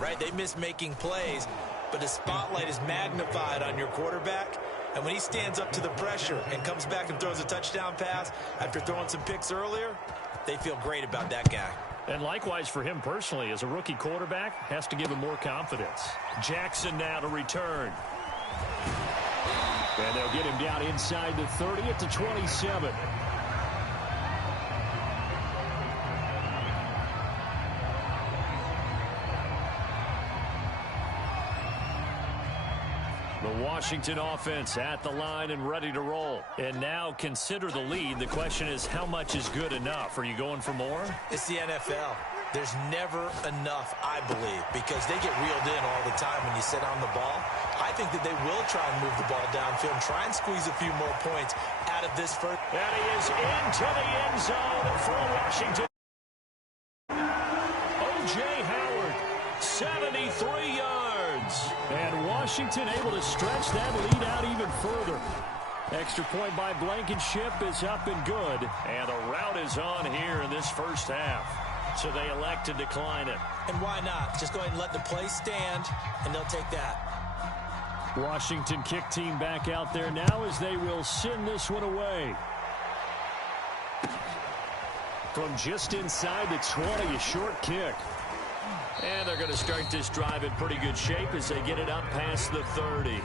right? They miss making plays, but the spotlight is magnified on your quarterback. And when he stands up to the pressure and comes back and throws a touchdown pass after throwing some picks earlier, they feel great about that guy. And likewise for him personally, as a rookie quarterback, has to give him more confidence. Jackson now to return. And they'll get him down inside the 30 at the 27. The Washington offense at the line and ready to roll. And now consider the lead. The question is, how much is good enough? Are you going for more? It's the NFL. There's never enough, I believe, because they get reeled in all the time when you sit on the ball. I think that they will try and move the ball downfield and try and squeeze a few more points out of this first. And he is into the end zone for Washington. O.J. Howard, 73 yards. And Washington able to stretch that lead out even further. Extra point by Blankenship is up and good. And the route is on here in this first half. So they elect to decline it. And why not? Just go ahead and let the play stand, and they'll take that. Washington kick team back out there now as they will send this one away. From just inside the 20, a short kick. And they're going to start this drive in pretty good shape as they get it up past the 30.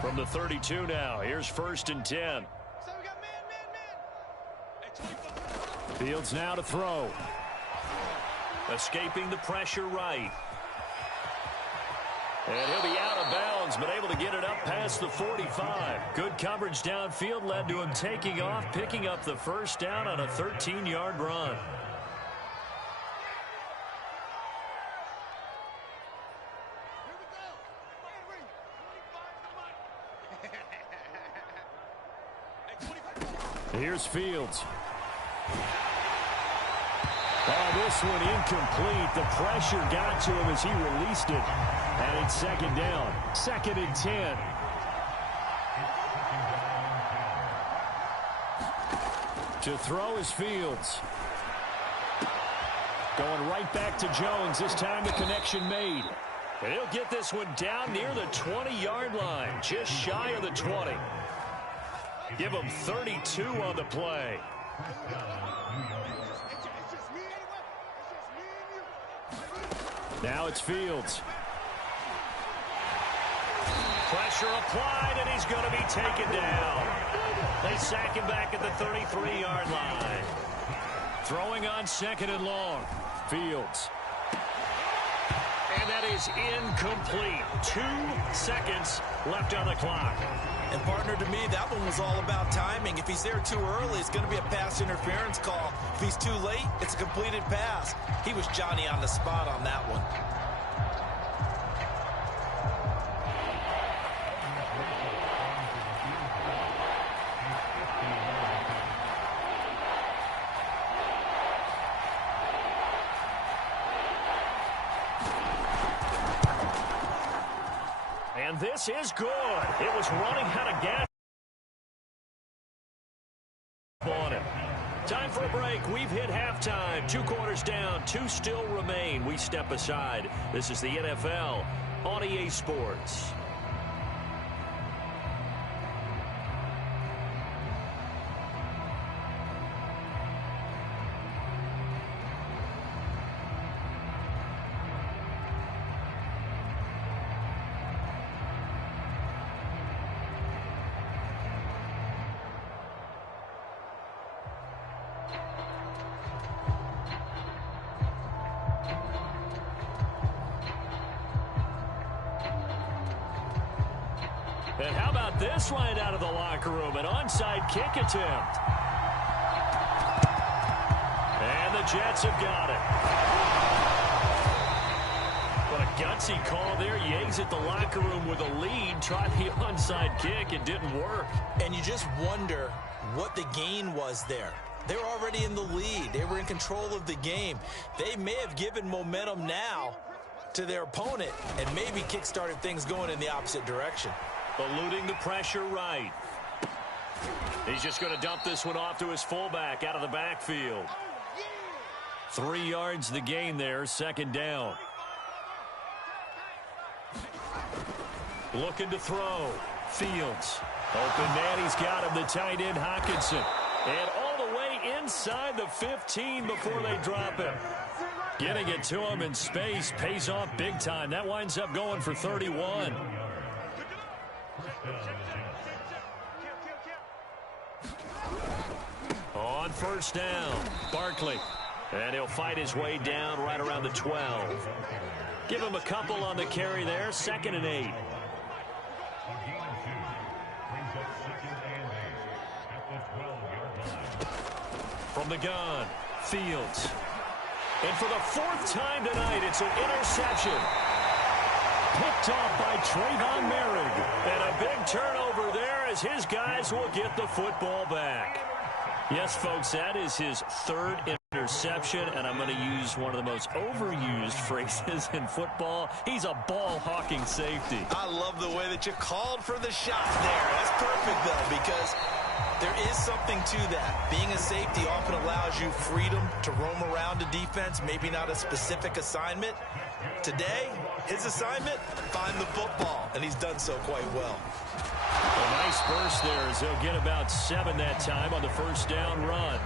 From the 32 now, here's 1st and 10. Fields now to throw. Escaping the pressure right. And he'll be out of bounds, but able to get it up past the 45. Good coverage downfield led to him taking off, picking up the first down on a 13-yard run. Here's Fields. Oh, this one incomplete. The pressure got to him as he released it. And it's 2nd down. 2nd and 10. To throw is Fields. Going right back to Jones. This time the connection made. And he'll get this one down near the 20-yard line. Just shy of the 20. Give him 32 on the play. Now it's Fields. Pressure applied, and he's going to be taken down. They sack him back at the 33-yard line. Throwing on 2nd and long. Fields. And that is incomplete. 2 seconds left on the clock. And, partner, to me, that one was all about timing. If he's there too early, it's going to be a pass interference call. If he's too late, it's a completed pass. He was Johnny on the spot on that one. And this is good. It was running out of gas on it. Time for a break. We've hit halftime. 2 quarters down. 2 still remain. We step aside. This is the NFL on EA Sports. And how about this right out of the locker room? An onside kick attempt. And the Jets have got it. What a gutsy call there. You exit the locker room with a lead. Try the onside kick. It didn't work. And you just wonder what the gain was there. They were already in the lead. They were in control of the game. They may have given momentum now to their opponent and maybe kick-started things going in the opposite direction. Eluding the pressure right. He's just going to dump this one off to his fullback out of the backfield. 3 yards the gain there, second down. Looking to throw. Fields. Open man, he's got him, the tight end Hockenson. And all the way inside the 15 before they drop him. Getting it to him in space pays off big time. That winds up going for 31. On first down, Barkley. And he'll fight his way down right around the 12. Give him a couple on the carry there, 2nd and 8. From the gun, Fields. And for the 4th time tonight, it's an interception. Picked off by Trayvon Merrick. And a big turnover there as his guys will get the football back. Yes, folks, that is his 3rd interception, and I'm going to use one of the most overused phrases in football. He's a ball-hawking safety. I love the way that you called for the shot there. That's perfect, though, because there is something to that. Being a safety often allows you freedom to roam around the defense, maybe not a specific assignment. Today, his assignment, find the football, and he's done so quite well. A nice burst there as he'll get about 7 that time on the first down run.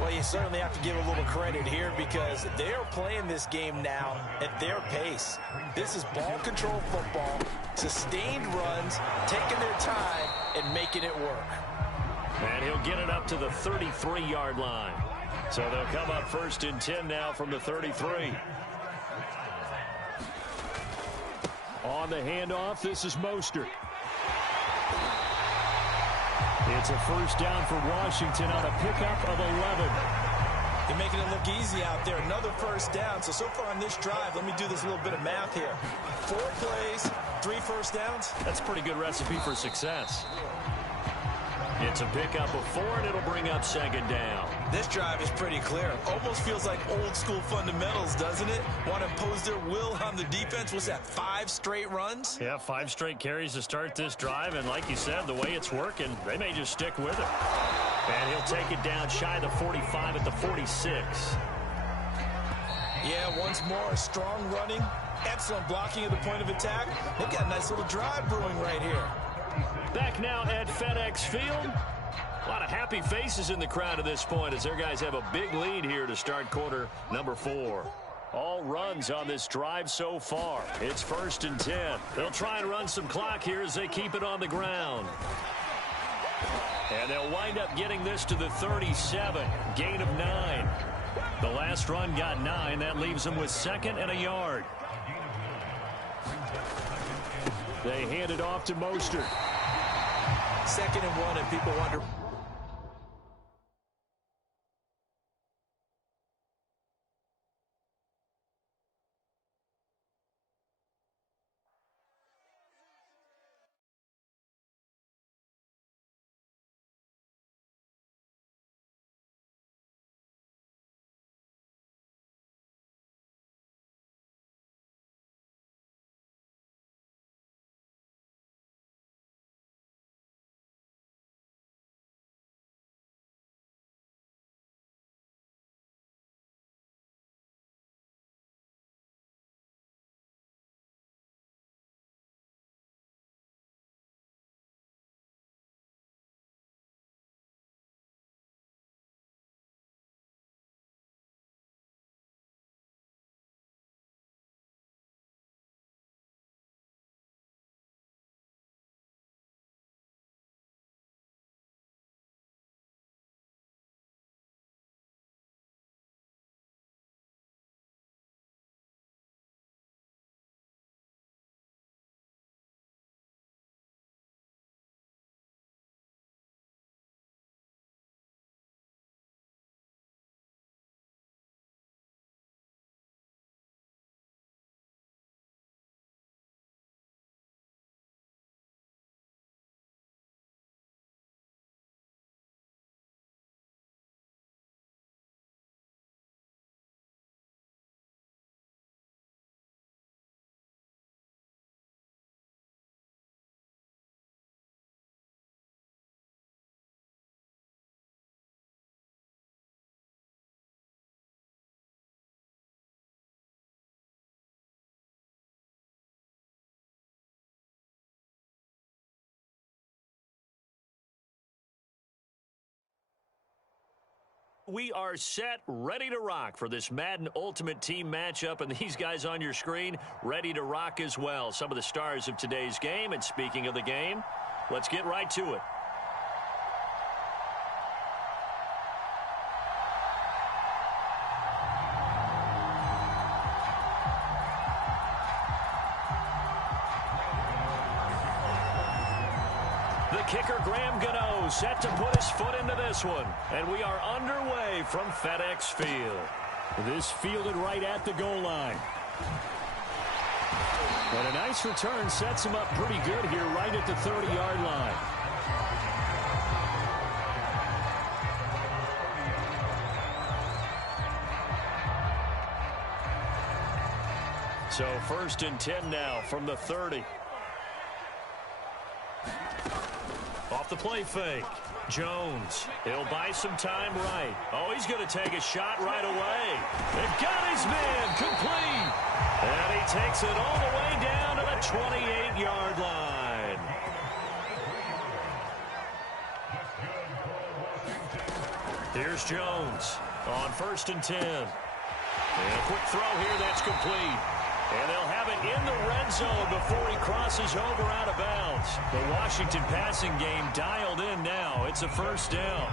Well, you certainly have to give a little credit here because they are playing this game now at their pace. This is ball control football, sustained runs, taking their time and making it work. And he'll get it up to the 33-yard line. So they'll come up 1st and 10 now from the 33. On the handoff, this is Mostert. It's a first down for Washington on a pickup of 11. They're making it look easy out there. Another first down. So far on this drive, let me do this little bit of math here. 4 plays, 3 first downs. That's a pretty good recipe for success. It's a pickup of 4, and it'll bring up 2nd down. This drive is pretty clear. Almost feels like old school fundamentals, doesn't it? Want to impose their will on the defense. What's that, 5 straight runs? Yeah, 5 straight carries to start this drive, and like you said, the way it's working, they may just stick with it. And he'll take it down shy of the 45 at the 46. Yeah, once more, strong running, excellent blocking at the point of attack. They've got a nice little drive brewing right here. Back now at FedEx Field. A lot of happy faces in the crowd at this point as their guys have a big lead here to start quarter number 4. All runs on this drive so far. It's 1st and 10. They'll try and run some clock here as they keep it on the ground. And they'll wind up getting this to the 37. Gain of 9. The last run got 9. That leaves them with 2nd and a yard. They hand it off to Mostert. 2nd and 1, and people wonder we are set, ready to rock for this Madden Ultimate Team matchup, and these guys on your screen ready to rock as well. Some of the stars of today's game, and speaking of the game, let's get right to it. Kicker Graham Gano set to put his foot into this one. And we are underway from FedEx Field. This fielded right at the goal line. But a nice return sets him up pretty good here right at the 30-yard line. So 1st and 10 now from the 30. Off the play fake. Jones. He'll buy some time right. Oh, he's going to take a shot right away. They've got his man complete. And he takes it all the way down to the 28-yard line. Here's Jones on 1st and 10. And a quick throw here that's complete. And they'll have it in the red zone before he crosses over out of bounds. The Washington passing game dialed in now. It's a 1st down.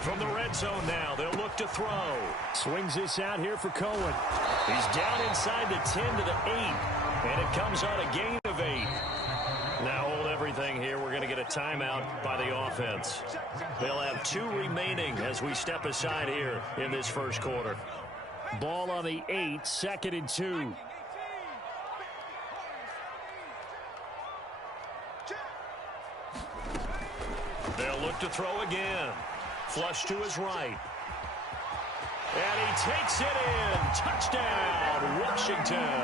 From the red zone now, they'll look to throw. Swings this out here for Cohen. He's down inside the 10 to the 8. And it comes on a gain of 8. Now hold everything here. We're going to get a timeout by the offense. They'll have 2 remaining as we step aside here in this first quarter. Ball on the 8, 2nd and 2. They'll look to throw again. Flush to his right. And he takes it in. Touchdown, Washington.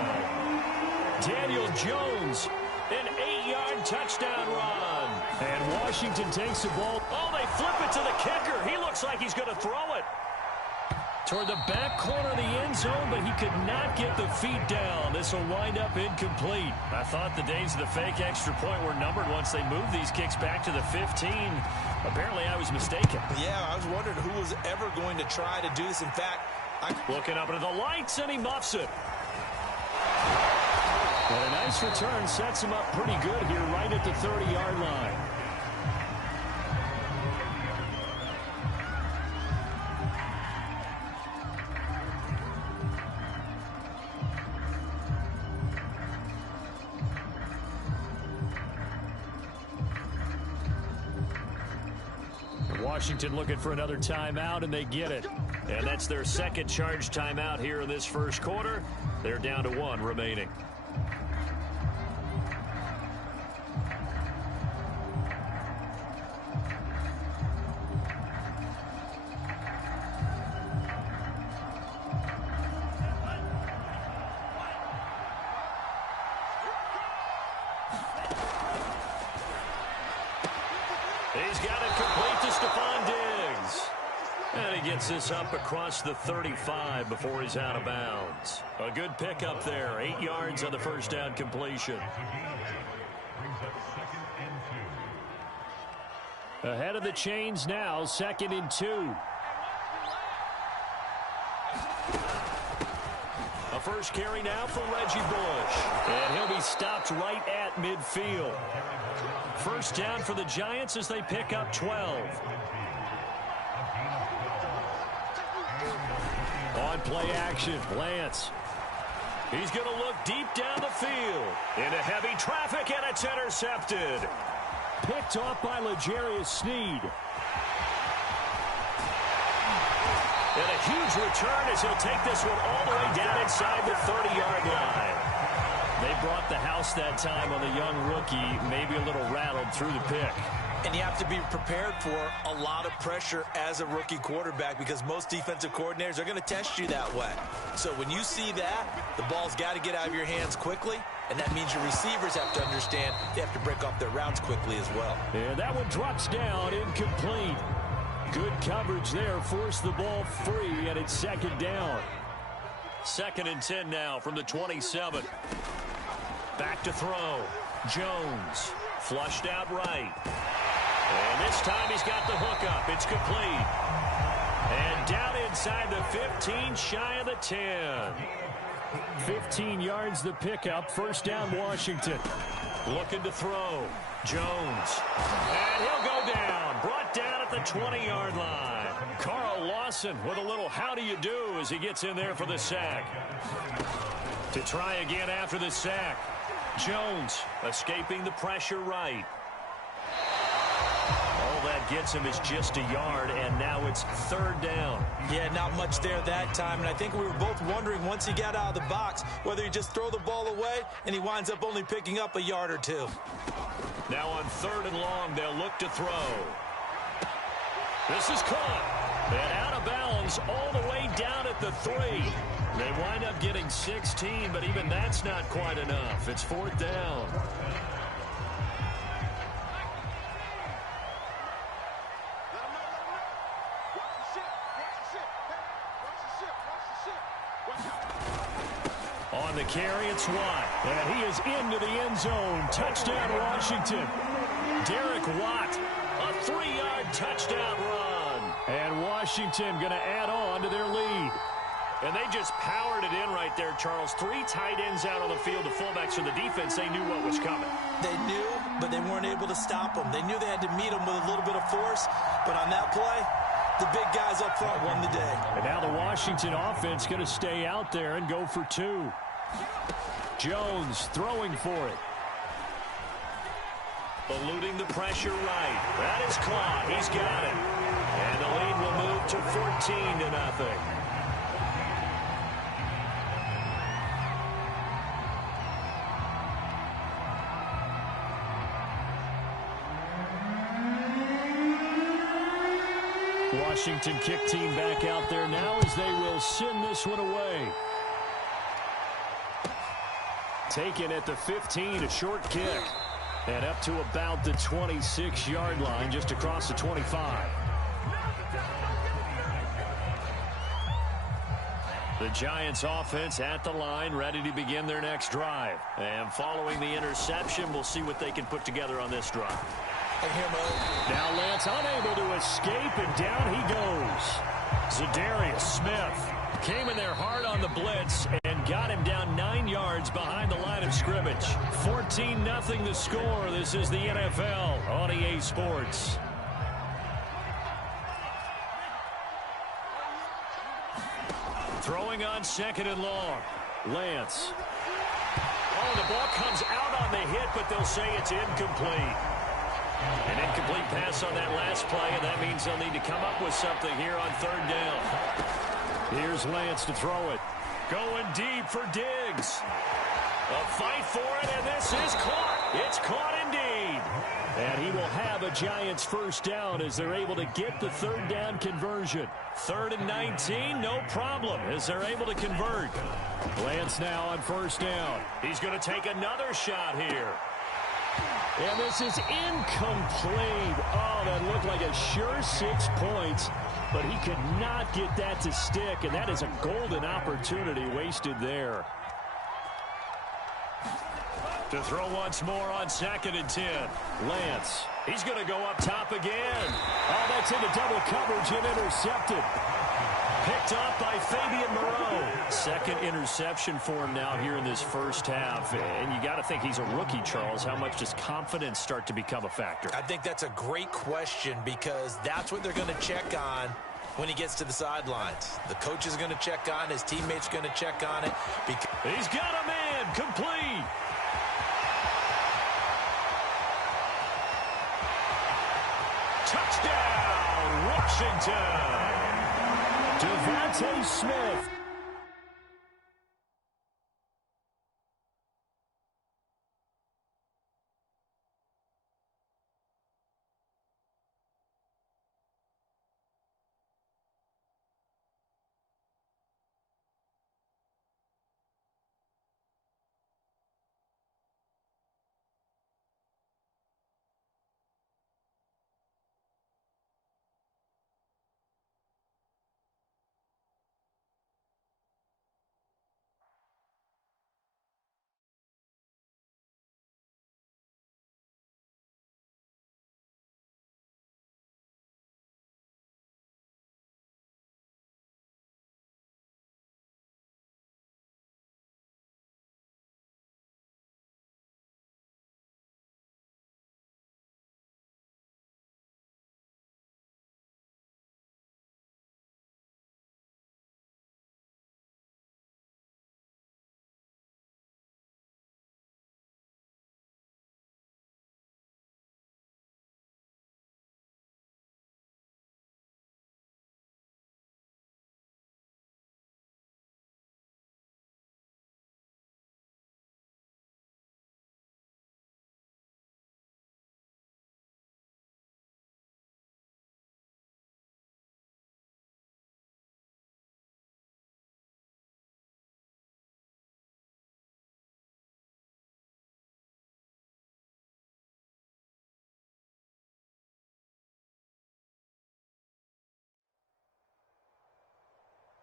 Daniel Jones. An 8-yard touchdown run. And Washington takes the ball. Oh, they flip it to the kicker. He looks like he's going to throw it. Toward the back corner of the end zone, but he could not get the feet down. This will wind up incomplete. I thought the days of the fake extra point were numbered once they moved these kicks back to the 15. Apparently, I was mistaken. Yeah, I was wondering who was ever going to try to do this. In fact, looking up into the lights, and he muffs it. But a nice return sets him up pretty good here right at the 30-yard line. Washington looking for another timeout, and they get it. And that's their second charge timeout here in this first quarter. They're down to 1 remaining. He's got it complete to Stephon Diggs. And he gets this up across the 35 before he's out of bounds. A good pickup there. 8 yards on the first down completion. Ahead of the chains now, 2nd and 2. A first carry now for Reggie Bush. And he'll be stopped right at midfield. First down for the Giants as they pick up 12. On play action, Lance. He's going to look deep down the field. Into heavy traffic, and it's intercepted. Picked off by L'Jarius Sneed. And a huge return as he'll take this one all the way down inside the 30-yard line. They brought the house that time on the young rookie, maybe a little rattled through the pick. And you have to be prepared for a lot of pressure as a rookie quarterback because most defensive coordinators are going to test you that way. So when you see that, the ball's got to get out of your hands quickly, and that means your receivers have to understand they have to break off their routes quickly as well. And that one drops down, incomplete. Good coverage there, forced the ball free, and it's 2nd down. 2nd and 10 now from the 27. Back to throw. Jones flushed out right. And this time he's got the hook up. It's complete. And down inside the 15, shy of the 10. 15 yards the pickup. First down, Washington. Looking to throw. Jones. And he'll go down. Brought down at the 20-yard line. Carl Lawson with a little how do you do as he gets in there for the sack. To try again after the sack. Jones escaping the pressure right. All that gets him is just a yard, and now it's third down. Yeah, not much there that time, and I think we were both wondering once he got out of the box whether he just throw the ball away and he winds up only picking up a yard or two. Now on third and long, they'll look to throw. This is caught. And out of bounds all the way down at the 3. They wind up getting 16, but even that's not quite enough. It's fourth down. On the carry, it's Watt. And he is into the end zone. Touchdown, Washington. Derek Watt, a 3-yard touchdown run. And Washington going to add on to their lead. And they just powered it in right there, Charles. 3 tight ends out on the field, the fullbacks for the defense. They knew what was coming. They knew, but they weren't able to stop them. They knew they had to meet them with a little bit of force, but on that play, the big guys up front won the day. And now the Washington offense going to stay out there and go for 2. Jones throwing for it. Eluding the pressure right. That is caught. He's got it. And the lead will move to 14-0. Washington kick team back out there now as they will send this one away. Taken at the 15, a short kick. And up to about the 26-yard line, just across the 25. The Giants offense at the line, ready to begin their next drive. And following the interception, we'll see what they can put together on this drive. Now Lance unable to escape, and down he goes. Zadarius Smith came in there hard on the blitz and got him down 9 yards behind the line of scrimmage. 14-0 the score. This is the NFL on EA Sports. Throwing on second and long. Lance. Oh, the ball comes out on the hit, but they'll say it's incomplete. An incomplete pass on that last play, and that means they'll need to come up with something here on third down. Here's Lance to throw it. Going deep for Diggs. A fight for it, and this is caught. It's caught indeed. And he will have a Giants first down as they're able to get the third down conversion. 3rd and 19, no problem, as they're able to convert. Lance now on first down. He's going to take another shot here. And this is incomplete. Oh, that looked like a sure 6 points, but he could not get that to stick, and that is a golden opportunity wasted there. To throw once more on 2nd and 10. Lance. He's going to go up top again. Oh, that's into double coverage and intercepted. Picked up by Fabian Moreau. 2nd interception for him now here in this first half. And you got to think he's a rookie, Charles. How much does confidence start to become a factor? I think that's a great question because that's what they're going to check on when he gets to the sidelines. The coach is going to check on, his teammates going to check on it. He's got a man complete. Touchdown, Washington. Devontae Smith.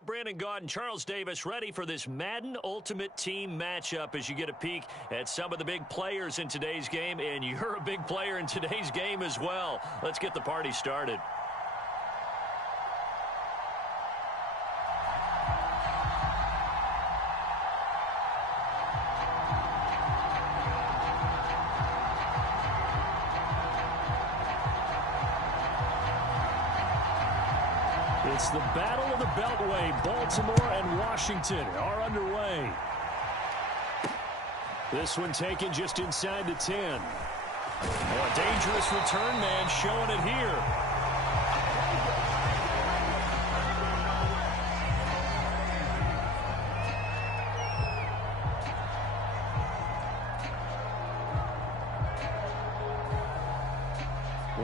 Brandon Gaudin, Charles Davis, ready for this Madden Ultimate Team matchup as you get a peek at some of the big players in today's game, and you're a big player in today's game as well. Let's get the party started. It's the Battle of the Beltway. Baltimore and Washington are underway. This one taken just inside the 10. Oh, a dangerous return man showing it here.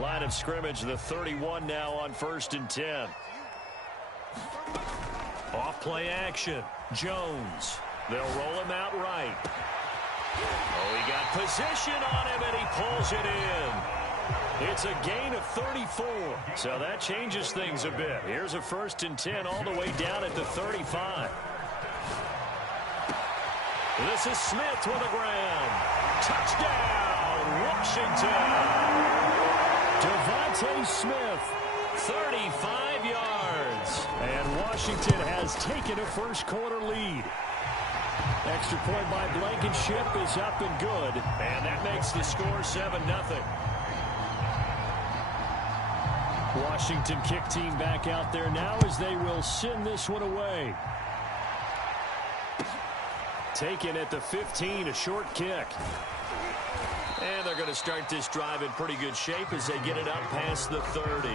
Line of scrimmage, the 31 now on 1st and 10. Off play action. Jones. They'll roll him out right. Oh, he got position on him, and he pulls it in. It's a gain of 34. So that changes things a bit. Here's a 1st and 10 all the way down at the 35. This is Smith with a ground. Touchdown, Washington. Devontae Smith, 35 yards. And Washington has taken a first-quarter lead. Extra point by Blankenship is up and good. And that makes the score 7-0. Washington kick team back out there now as they will send this one away. Taken at the 15, a short kick. And they're going to start this drive in pretty good shape as they get it up past the 30.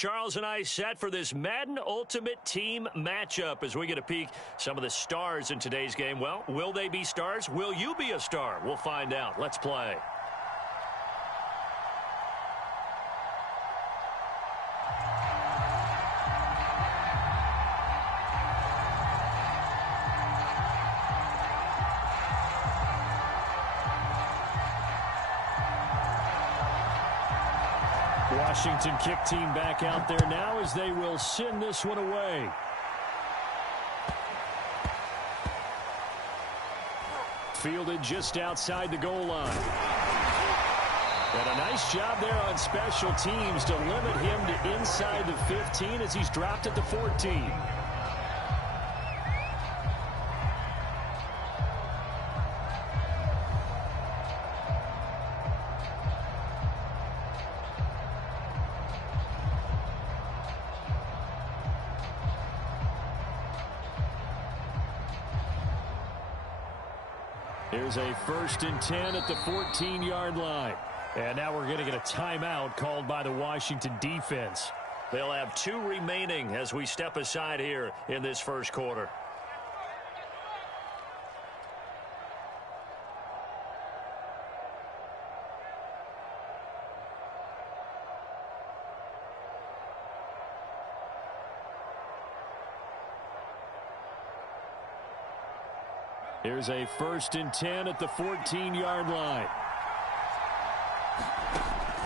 Charles and I set for this Madden Ultimate Team matchup as we get a peek some of the stars in today's game. Well, will they be stars? Will you be a star? We'll find out. Let's play. Washington kick team back out there now as they will send this one away. Fielded just outside the goal line. And a nice job there on special teams to limit him to inside the 15 as he's dropped at the 14. Here's a 1st and 10 at the 14-yard line. And now we're going to get a timeout called by the Washington defense. They'll have 2 remaining as we step aside here in this first quarter. Here's a 1st and 10 at the 14-yard line.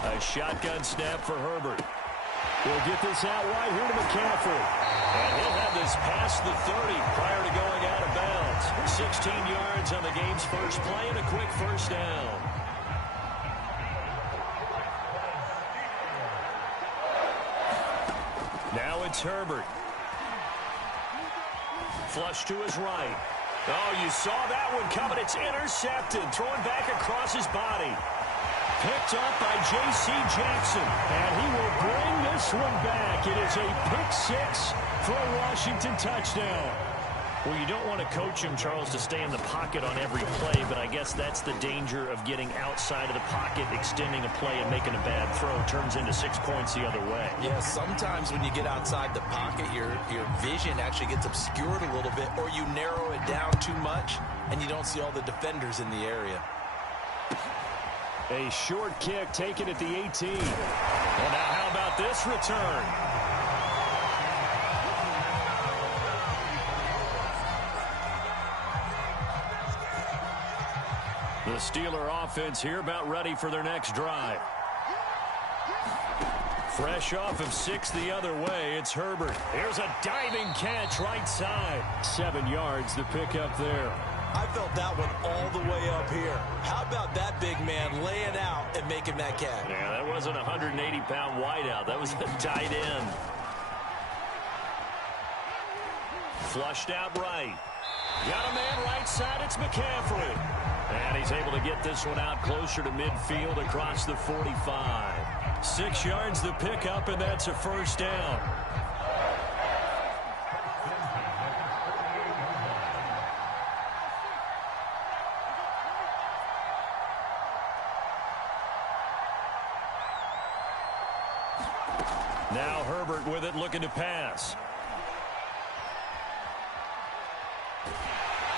A shotgun snap for Herbert. We'll get this out wide here to McCaffrey. And he'll have this past the 30 prior to going out of bounds. 16 yards on the game's first play and a quick first down. Now it's Herbert. Flush to his right. Oh, you saw that one coming. It's intercepted. Thrown back across his body. Picked up by J.C. Jackson. And he will bring this one back. It is a pick 6 for a Washington touchdown. Well, you don't want to coach him, Charles, to stay in the pocket on every play, but I guess that's the danger of getting outside of the pocket, extending a play and making a bad throw. Turns into 6 points the other way. Yeah, sometimes when you get outside the pocket, your vision actually gets obscured a little bit, or you narrow it down too much, and you don't see all the defenders in the area. A short kick taken at the 18. Well, now how about this return? The Steeler offense here about ready for their next drive. Fresh off of 6 the other way, it's Herbert. Here's a diving catch right side. 7 yards the pickup there. I felt that one all the way up here. How about that big man laying out and making that catch? Yeah, that wasn't a 180-pound wideout. That was a tight end. Flushed out right. Got a man right side. It's McCaffrey. And he's able to get this one out closer to midfield across the 45. 6 yards the pickup, and that's a first down. Now Herbert with it, looking to pass.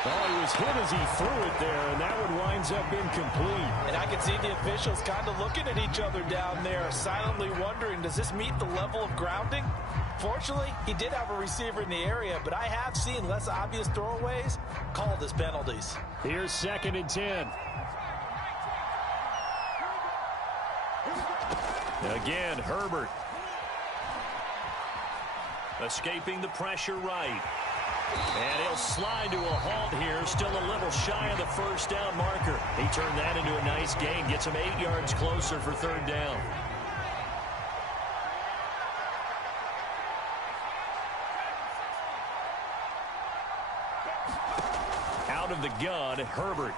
Oh, he was hit as he threw it there, and that one winds up incomplete. And I can see the officials kind of looking at each other down there, silently wondering, does this meet the level of grounding? Fortunately, he did have a receiver in the area, but I have seen less obvious throwaways called as penalties. Here's 2nd and 10. Again, Herbert. Escaping the pressure right. And he'll slide to a halt here. Still a little shy of the first down marker. He turned that into a nice gain. Gets him 8 yards closer for 3rd down. Out of the gun, Herbert.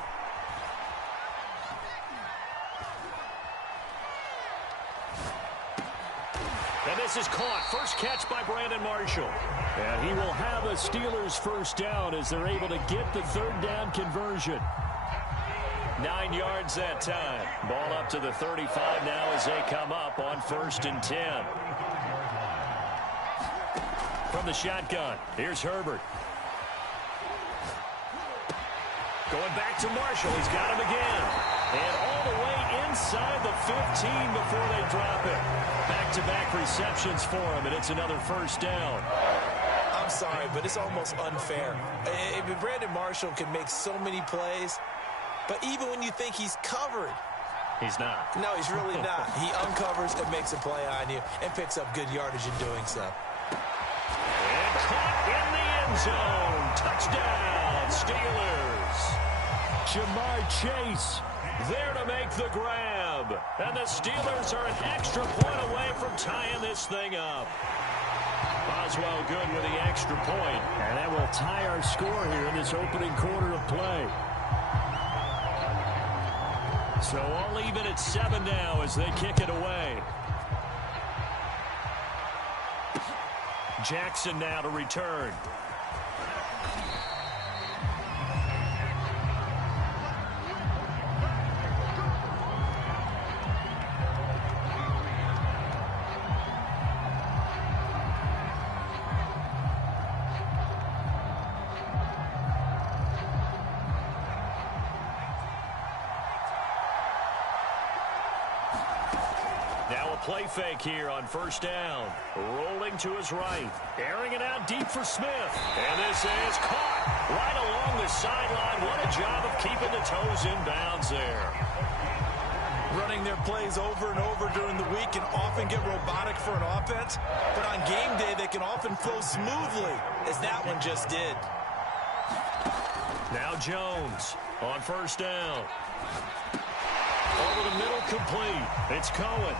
And this is caught. First catch by Brandon Marshall. And he will have a Steelers first down as they're able to get the 3rd down conversion. 9 yards that time. Ball up to the 35 now as they come up on 1st and 10. From the shotgun, here's Herbert. Going back to Marshall. He's got him again. And all the way inside the 15 before they drop it. Back-to-back receptions for him, and it's another first down. I'm sorry, but it's almost unfair. Brandon Marshall can make so many plays, but even when you think he's covered, he's not. No, he's really not. He uncovers and makes a play on you and picks up good yardage in doing so. And caught in the end zone. Touchdown, Steelers. Ja'Marr Chase there to make the grab. And the Steelers are an extra point away from tying this thing up. Boswell good with the extra point. And that will tie our score here in this opening quarter of play. So all even at 7 now as they kick it away. Jackson now to return. Play fake here on first down. Rolling to his right. Airing it out deep for Smith. And this is caught right along the sideline. What a job of keeping the toes in bounds there. Running their plays over and over during the week can often get robotic for an offense, but on game day they can often flow smoothly, as that one just did. Now Jones on first down. Over the middle, complete. It's Cohen.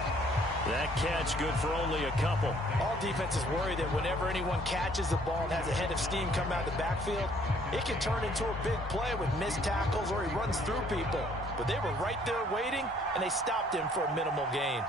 That catch good for only a couple. All defenses worry that whenever anyone catches the ball and has a head of steam come out of the backfield, it can turn into a big play with missed tackles or he runs through people. But they were right there waiting, and they stopped him for a minimal gain.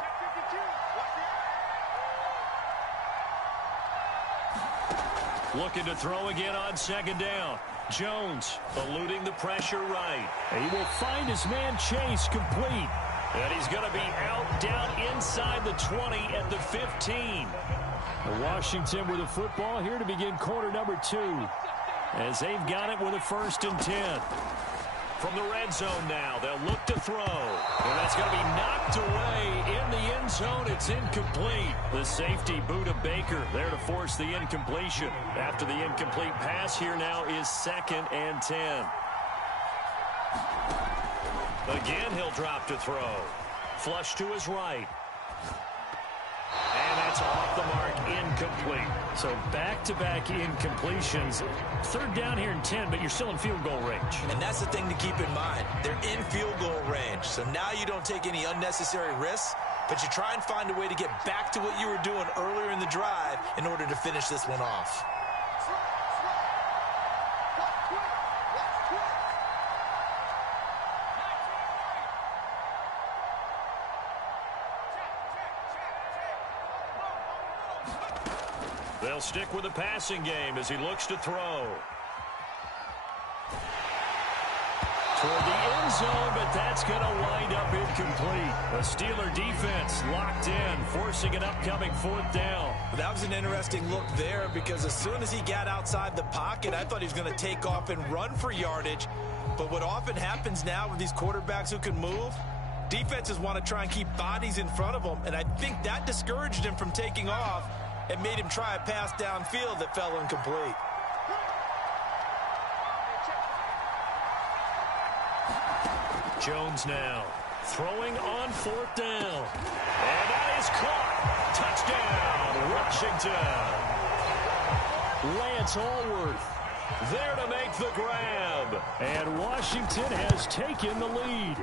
Looking to throw again on second down. Jones eluding the pressure right. He will find his man Chase complete. And he's going to be out down inside the 20 at the 15. Washington with the football here to begin quarter number 2. As they've got it with a 1st and 10. From the red zone now, they'll look to throw. And that's going to be knocked away in the end zone. It's incomplete. The safety, Buda Baker, there to force the incompletion. After the incomplete pass, here now is 2nd and 10. Again, he'll drop to throw. Flush to his right. And that's off the mark, incomplete. So back-to-back incompletions. 3rd down here and 10, but you're still in field goal range. And that's the thing to keep in mind. They're in field goal range. So now you don't take any unnecessary risks, but you try and find a way to get back to what you were doing earlier in the drive in order to finish this one off. They'll stick with the passing game as he looks to throw. Toward the end zone, but that's going to wind up incomplete. The Steeler defense locked in, forcing an upcoming 4th down. That was an interesting look there because as soon as he got outside the pocket, I thought he was going to take off and run for yardage. But what often happens now with these quarterbacks who can move, defenses want to try and keep bodies in front of them, and I think that discouraged him from taking off and made him try a pass downfield that fell incomplete. Jones now throwing on 4th down. And that is caught. Touchdown, Washington. Lance Allworth there to make the grab. And Washington has taken the lead.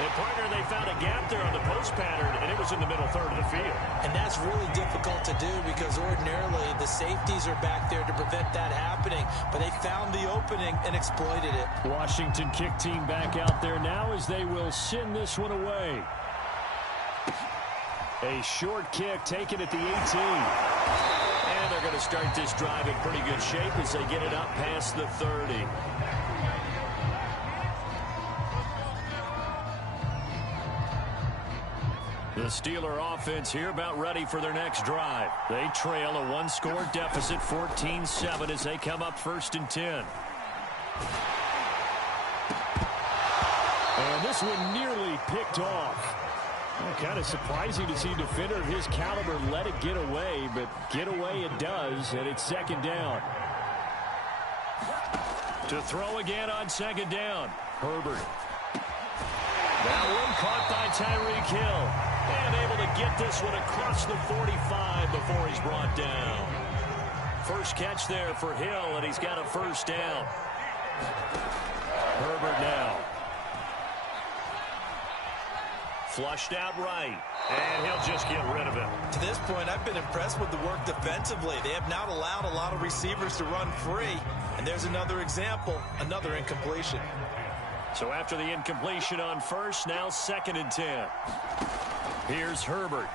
And partner, they found a gap there on the post pattern, and it was in the middle 3rd of the field. And that's really difficult to do because ordinarily the safeties are back there to prevent that happening. But they found the opening and exploited it. Washington kick team back out there now as they will send this one away. A short kick taken at the 18. And they're going to start this drive in pretty good shape as they get it up past the 30. The Steeler offense here about ready for their next drive. They trail a one-score deficit, 14-7, as they come up 1st and 10. And this one nearly picked off. Well, kind of surprising to see a defender of his caliber let it get away, but get away it does, and it's 2nd down. To throw again on 2nd down, Herbert. That one caught by Tyreek Hill. And able to get this one across the 45 before he's brought down. First catch there for Hill, and he's got a 1st down. Herbert now. Flushed out right, and he'll just get rid of it. To this point, I've been impressed with the work defensively. They have not allowed a lot of receivers to run free. And there's another example, another incompletion. So after the incompletion on 1st, now 2nd and 10. Here's Herbert.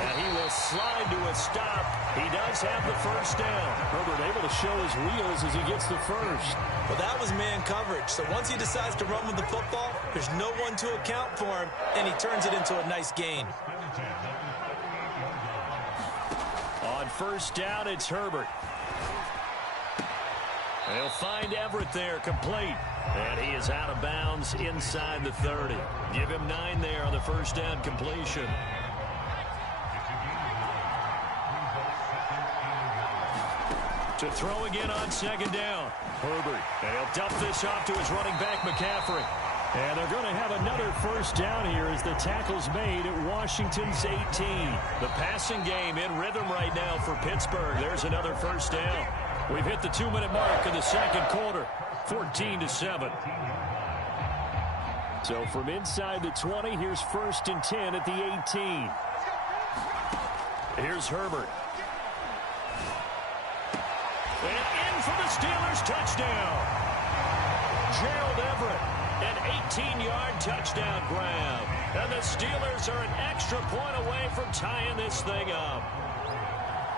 And he will slide to a stop. He does have the 1st down. Herbert able to show his wheels as he gets the 1st. Well, that was man coverage. So once he decides to run with the football, there's no one to account for him, and he turns it into a nice gain. On 1st down, it's Herbert. They'll find Everett there, complete. And he is out of bounds inside the 30. Give him 9 there on the 1st down completion. To throw again on 2nd down. Herbert. And he'll dump this off to his running back, McCaffrey. And they're going to have another 1st down here as the tackle's made at Washington's 18. The passing game in rhythm right now for Pittsburgh. There's another 1st down. We've hit the 2-minute mark in the 2nd quarter. 14-7. So from inside the 20, here's 1st and 10 at the 18. Here's Herbert. And in for the Steelers touchdown. Gerald Everett, an 18-yard touchdown grab. And the Steelers are an extra point away from tying this thing up.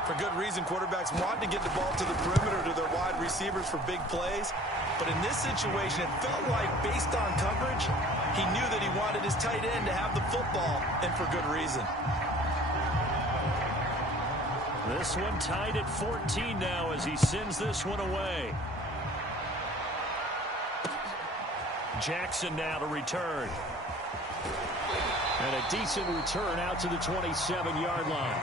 For good reason, quarterbacks want to get the ball to the perimeter to their wide receivers for big plays. But in this situation, it felt like, based on coverage, he knew that he wanted his tight end to have the football, and for good reason. This one tied at 14 now as he sends this one away. Jackson now to return. And a decent return out to the 27-yard line.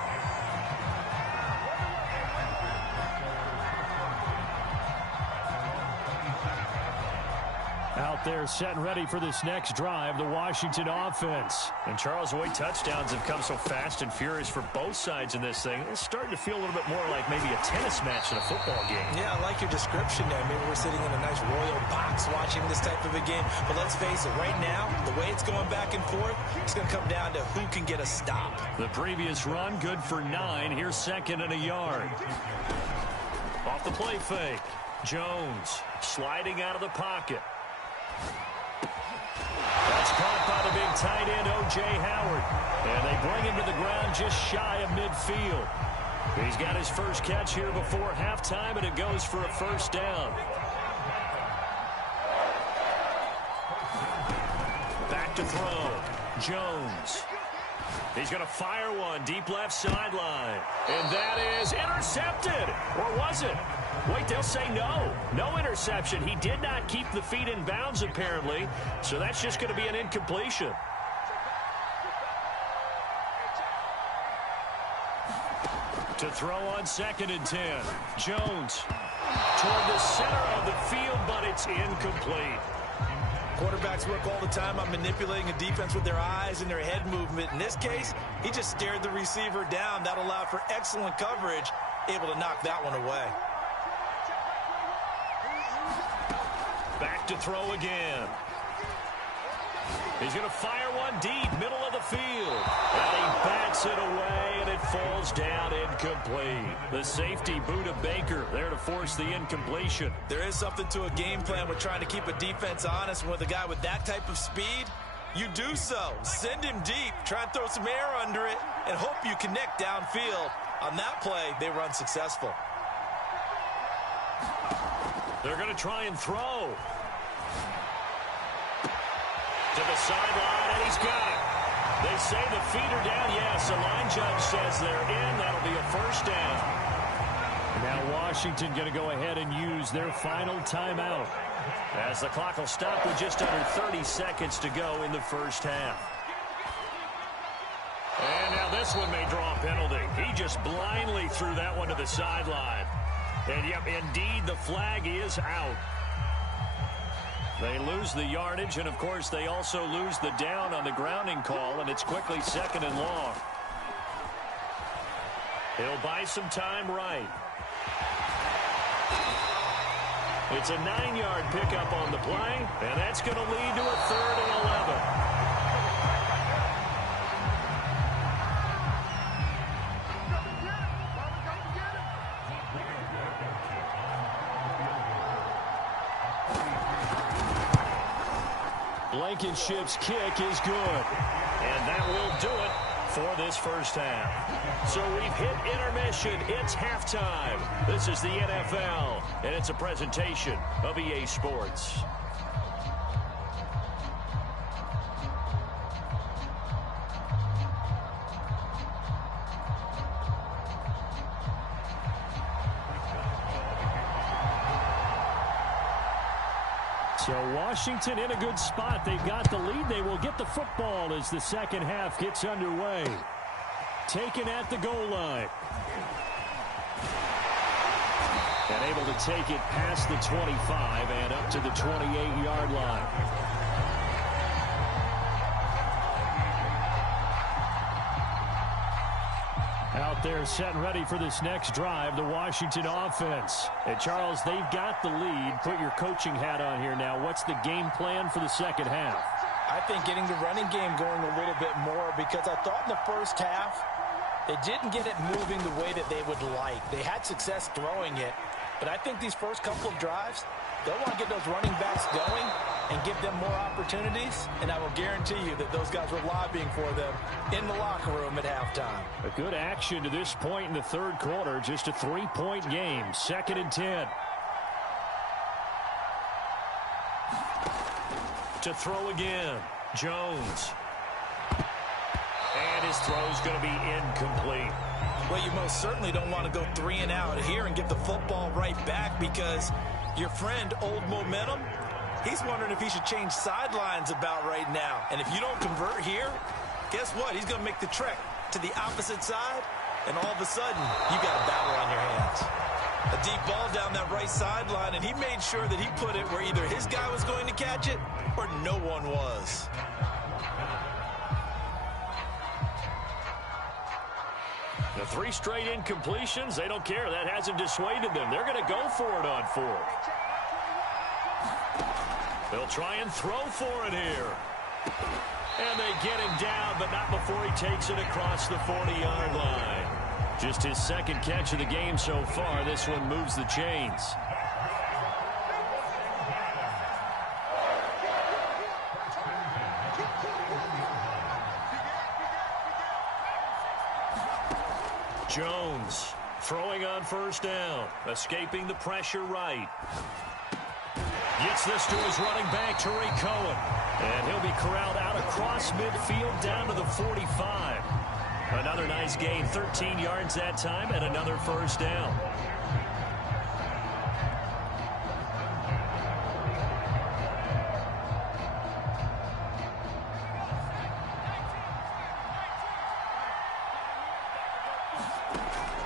Out there set and ready for this next drive, the Washington offense. And Charles, the way touchdowns have come so fast and furious for both sides in this thing, it's starting to feel a little bit more like maybe a tennis match in a football game. Yeah, I like your description there. Maybe we're sitting in a nice royal box watching this type of a game. But let's face it, right now, the way it's going back and forth, it's going to come down to who can get a stop. The previous run, good for 9. Here's 2nd and a yard. Off the play fake. Jones sliding out of the pocket. That's caught by the big tight end, O.J. Howard. And they bring him to the ground just shy of midfield. He's got his first catch here before halftime, and it goes for a 1st down. Back to throw. Jones. He's going to fire one deep left sideline. And that is intercepted. Or was it? Wait, they'll say no. No interception. He did not keep the feet in bounds, apparently. So that's just going to be an incompletion. To throw on 2nd and 10. Jones toward the center of the field, but it's incomplete. Quarterbacks work all the time on manipulating a defense with their eyes and their head movement. In this case, he just stared the receiver down. That allowed for excellent coverage, able to knock that one away. Back to throw again. He's going to fire one deep, middle of the field. And he bats it away, and it falls down incomplete. The safety, Buda Baker, there to force the incompletion. There is something to a game plan with trying to keep a defense honest. And with a guy with that type of speed, you do so. Send him deep, try and throw some air under it, and hope you connect downfield. On that play, they were unsuccessful. They're going to try and throw. To the sideline, and he's got it. They say the feet are down. Yes, the line judge says they're in. That'll be a first down. Now Washington going to go ahead and use their final timeout, as the clock will stop with just under 30 seconds to go in the first half. And now this one may draw a penalty. He just blindly threw that one to the sideline. And, yep, indeed, the flag is out. They lose the yardage, and, of course, they also lose the down on the grounding call, and it's quickly 2nd and long. He'll buy some time right. It's a 9-yard pickup on the play, and that's going to lead to a 3rd and 11. Blankenship's kick is good. And that will do it for this first half. So we've hit intermission. It's halftime. This is the NFL, and it's a presentation of EA Sports. So Washington in a good spot. They've got the lead. They will get the football as the second half gets underway. Taken at the goal line. And able to take it past the 25 and up to the 28-yard line. Out there set and ready for this next drive, the Washington offense. And Charles, they've got the lead. Put your coaching hat on here now. What's the game plan for the second half? I think getting the running game going a little bit more, because I thought in the first half they didn't get it moving the way that they would like. They had success throwing it, but I think these first couple of drives, they'll want to get those running backs going and give them more opportunities, and I will guarantee you that those guys were lobbying for them in the locker room at halftime. A good action to this point in the third quarter. Just a 3-point game. 2nd and 10. To throw again, Jones. And his throw's going to be incomplete. Well, you most certainly don't want to go 3 and out here and get the football right back, because your friend, Old Momentum, he's wondering if he should change sidelines about right now. And if you don't convert here, guess what? He's going to make the trek to the opposite side, and all of a sudden, you got a battle on your hands. A deep ball down that right sideline, and he made sure that he put it where either his guy was going to catch it or no one was. The 3 straight incompletions, they don't care. That hasn't dissuaded them. They're going to go for it on 4th. They'll try and throw for it here. And they get him down, but not before he takes it across the 40-yard line. Just his 2nd catch of the game so far. This one moves the chains. Jones throwing on first down, escaping the pressure right. Gets this to his running back, Tariq Cohen. And he'll be corralled out across midfield down to the 45. Another nice gain, 13 yards that time, and another first down.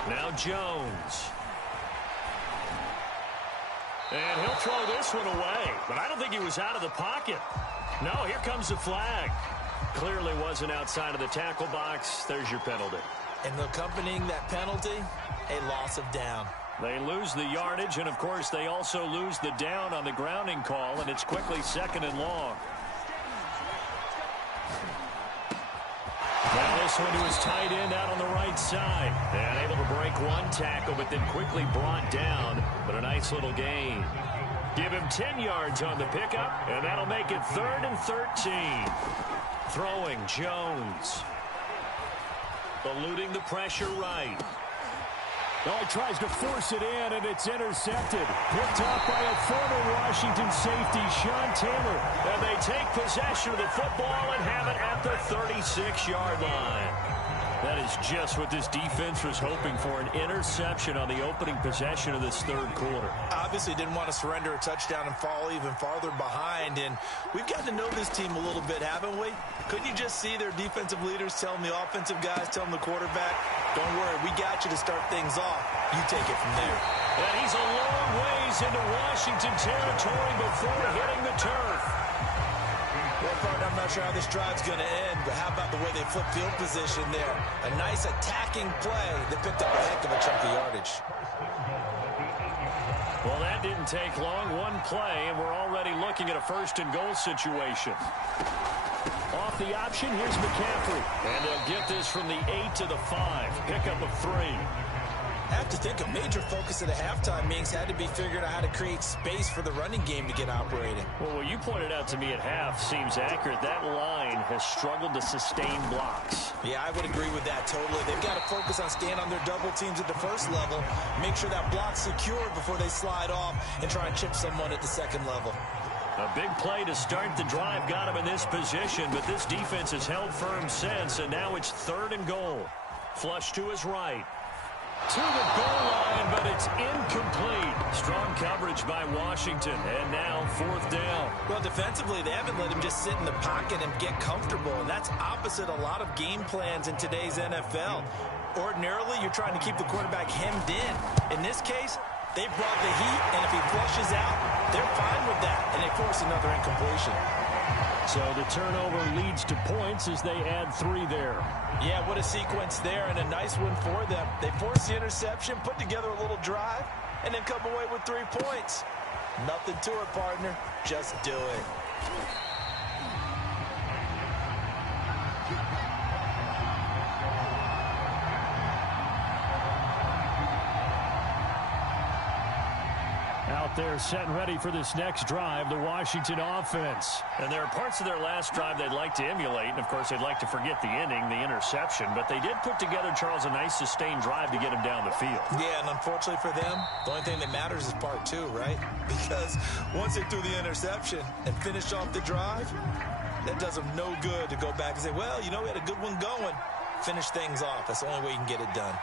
Now Jones. And he'll throw this one away, but I don't think he was out of the pocket. No, here comes the flag. Clearly wasn't outside of the tackle box. There's your penalty. And accompanying that penalty, a loss of down. They lose the yardage, and, of course, they also lose the down on the grounding call, and it's quickly 2nd and long. Now this one to his tight end out on the right side. And able to break one tackle, but then quickly brought down. But a nice little gain. Give him 10 yards on the pickup, and that'll make it 3rd and 13. Throwing Jones. Eluding the pressure right. Oh, he tries to force it in, and it's intercepted. Picked up by a former Washington safety, Sean Taylor. And they take possession of the football and have it at the 36-yard line. That is just what this defense was hoping for, an interception on the opening possession of this third quarter. Obviously didn't want to surrender a touchdown and fall even farther behind, and we've gotten to know this team a little bit, haven't we? Couldn't you just see their defensive leaders telling the offensive guys, telling the quarterback, don't worry, we got you to start things off. You take it from there. And he's a long ways into Washington territory before hitting the turf. Well, partner, I'm not sure how this drive's going to end, but how about the way they flip field position there? A nice attacking play that picked up a heck of a chunk of yardage. Well, that didn't take long. One play, and we're already looking at a first-and-goal situation. Off the option, here's McCaffrey. And they'll get this from the 8 to the 5. Pickup of 3. I have to think a major focus at a halftime means had to be figuring out how to create space for the running game to get operating. Well, what you pointed out to me at half seems accurate. That line has struggled to sustain blocks. Yeah, I would agree with that totally. They've got to focus on staying on their double teams at the first level, make sure that block's secured before they slide off and try and chip someone at the second level. A big play to start the drive got him in this position, but this defense has held firm since, and now it's 3rd and goal. Flush to his right. To the goal line, but it's incomplete. Strong coverage by Washington, and now 4th down. Well, defensively, they haven't let him just sit in the pocket and get comfortable, and that's opposite a lot of game plans in today's NFL. Ordinarily, you're trying to keep the quarterback hemmed in. In this case, they brought the heat, and if he flushes out, they're fine with that, and they force another incompletion. So the turnover leads to points as they add 3 there. Yeah, what a sequence there, and a nice one for them. They force the interception, put together a little drive, and then come away with 3 points. Nothing to it, partner. Just do it. Out there set and ready for this next drive, the Washington offense. And there are parts of their last drive they'd like to emulate, and of course they'd like to forget the inning, the interception, but they did put together, Charles, a nice sustained drive to get him down the field. Yeah, and unfortunately for them, the only thing that matters is part 2, right? Because once they threw the interception and finished off the drive, that does them no good to go back and say, well, you know, we had a good one going. Finish things off. That's the only way you can get it done.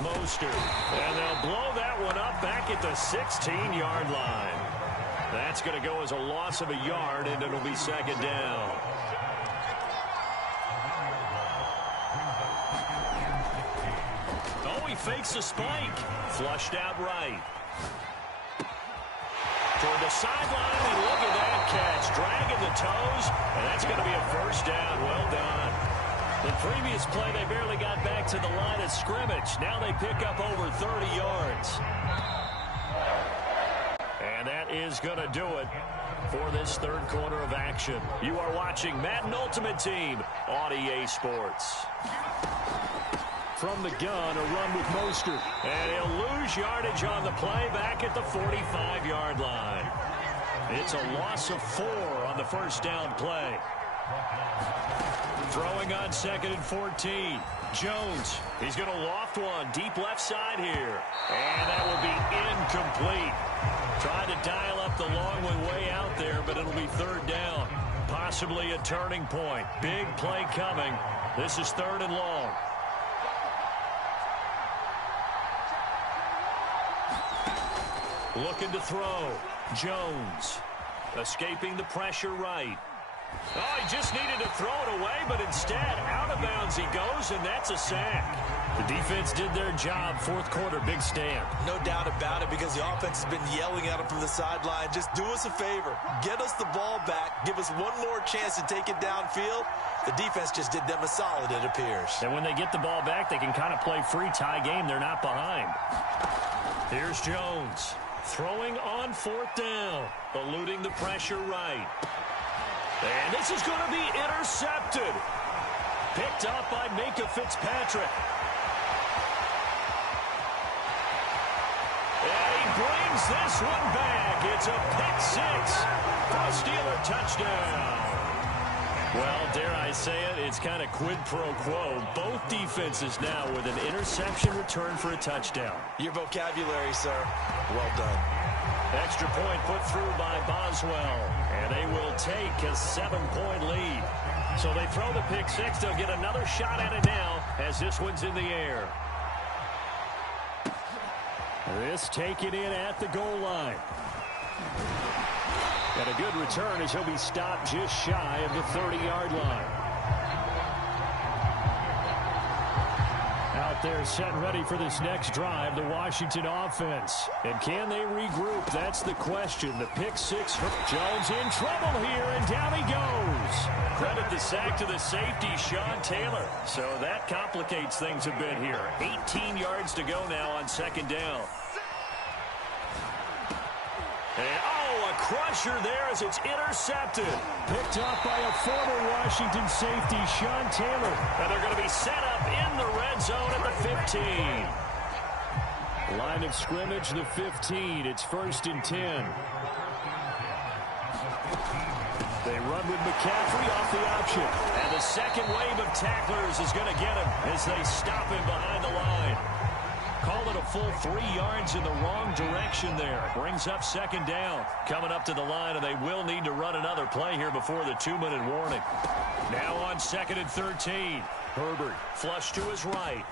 Mostert, and they'll blow that one up back at the 16-yard line. That's going to go as a loss of a yard, and it'll be 2nd down. Oh, he fakes a spike. Flushed out right. Toward the sideline, and look at that catch. Dragging the toes, and that's going to be a 1st down. Well done. The previous play, they barely got back to the line of scrimmage. Now they pick up over 30 yards. And that is going to do it for this 3rd quarter of action. You are watching Madden Ultimate Team on EA Sports. From the gun, a run with Mostert. And he'll lose yardage on the play back at the 45-yard line. It's a loss of 4 on the 1st down play. Throwing on 2nd and 14. Jones, he's going to loft one deep left side here. And that will be incomplete. Trying to dial up the long one way out there, but it'll be 3rd down. Possibly a turning point. Big play coming. This is 3rd and long. Looking to throw. Jones. Escaping the pressure right. Oh, he just needed to throw it away, but instead, out of bounds he goes, and that's a sack. The defense did their job. 4th quarter, big stand. No doubt about it, because the offense has been yelling at him from the sideline. Just do us a favor. Get us the ball back. Give us one more chance to take it downfield. The defense just did them a solid, it appears. And when they get the ball back, they can kind of play free tie game. They're not behind. Here's Jones. Throwing on 4th down. Eluding the pressure right. And this is going to be intercepted. Picked up by Minkah Fitzpatrick. And he brings this one back. It's a pick 6 for a Steeler touchdown. Well, dare I say it, it's kind of quid pro quo. Both defenses now with an interception return for a touchdown. Your vocabulary, sir. Well done. Extra point put through by Boswell, and they will take a 7-point lead. So they throw the pick six. They'll get another shot at it now as this one's in the air. This taken in at the goal line. And a good return as he'll be stopped just shy of the 30-yard line. Out there set and ready for this next drive, the Washington offense. And can they regroup? That's the question. The pick six. Jones in trouble here, and down he goes. Credit the sack to the safety, Sean Taylor. So that complicates things a bit here. 18 yards to go now on second down. And, a crusher there as it's intercepted. Picked up by a former Washington safety, Sean Taylor. And they're going to be set up in the red zone at the 15. Line of scrimmage, the 15. It's 1st and 10. They run with McCaffrey off the option. And the second wave of tacklers is going to get him as they stop him behind the line. Call it a full 3 yards in the wrong direction there. Brings up second down. Coming up to the line, and they will need to run another play here before the 2-minute warning. Now on 2nd and 13. Herbert flush to his right.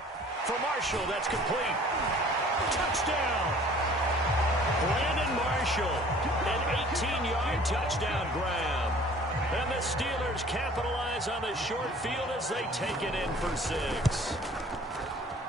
For Marshall, that's complete. Touchdown! Brandon Marshall, an 18-yard touchdown grab. And the Steelers capitalize on the short field as they take it in for 6.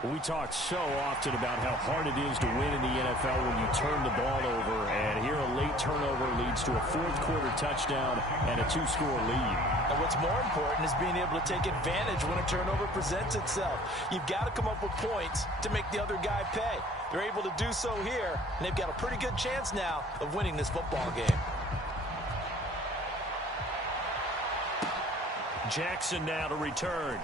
We talk so often about how hard it is to win in the NFL when you turn the ball over, and here a late turnover leads to a fourth-quarter touchdown and a 2-score lead. And what's more important is being able to take advantage when a turnover presents itself. You've got to come up with points to make the other guy pay. They're able to do so here, and they've got a pretty good chance now of winning this football game. Jackson now to return.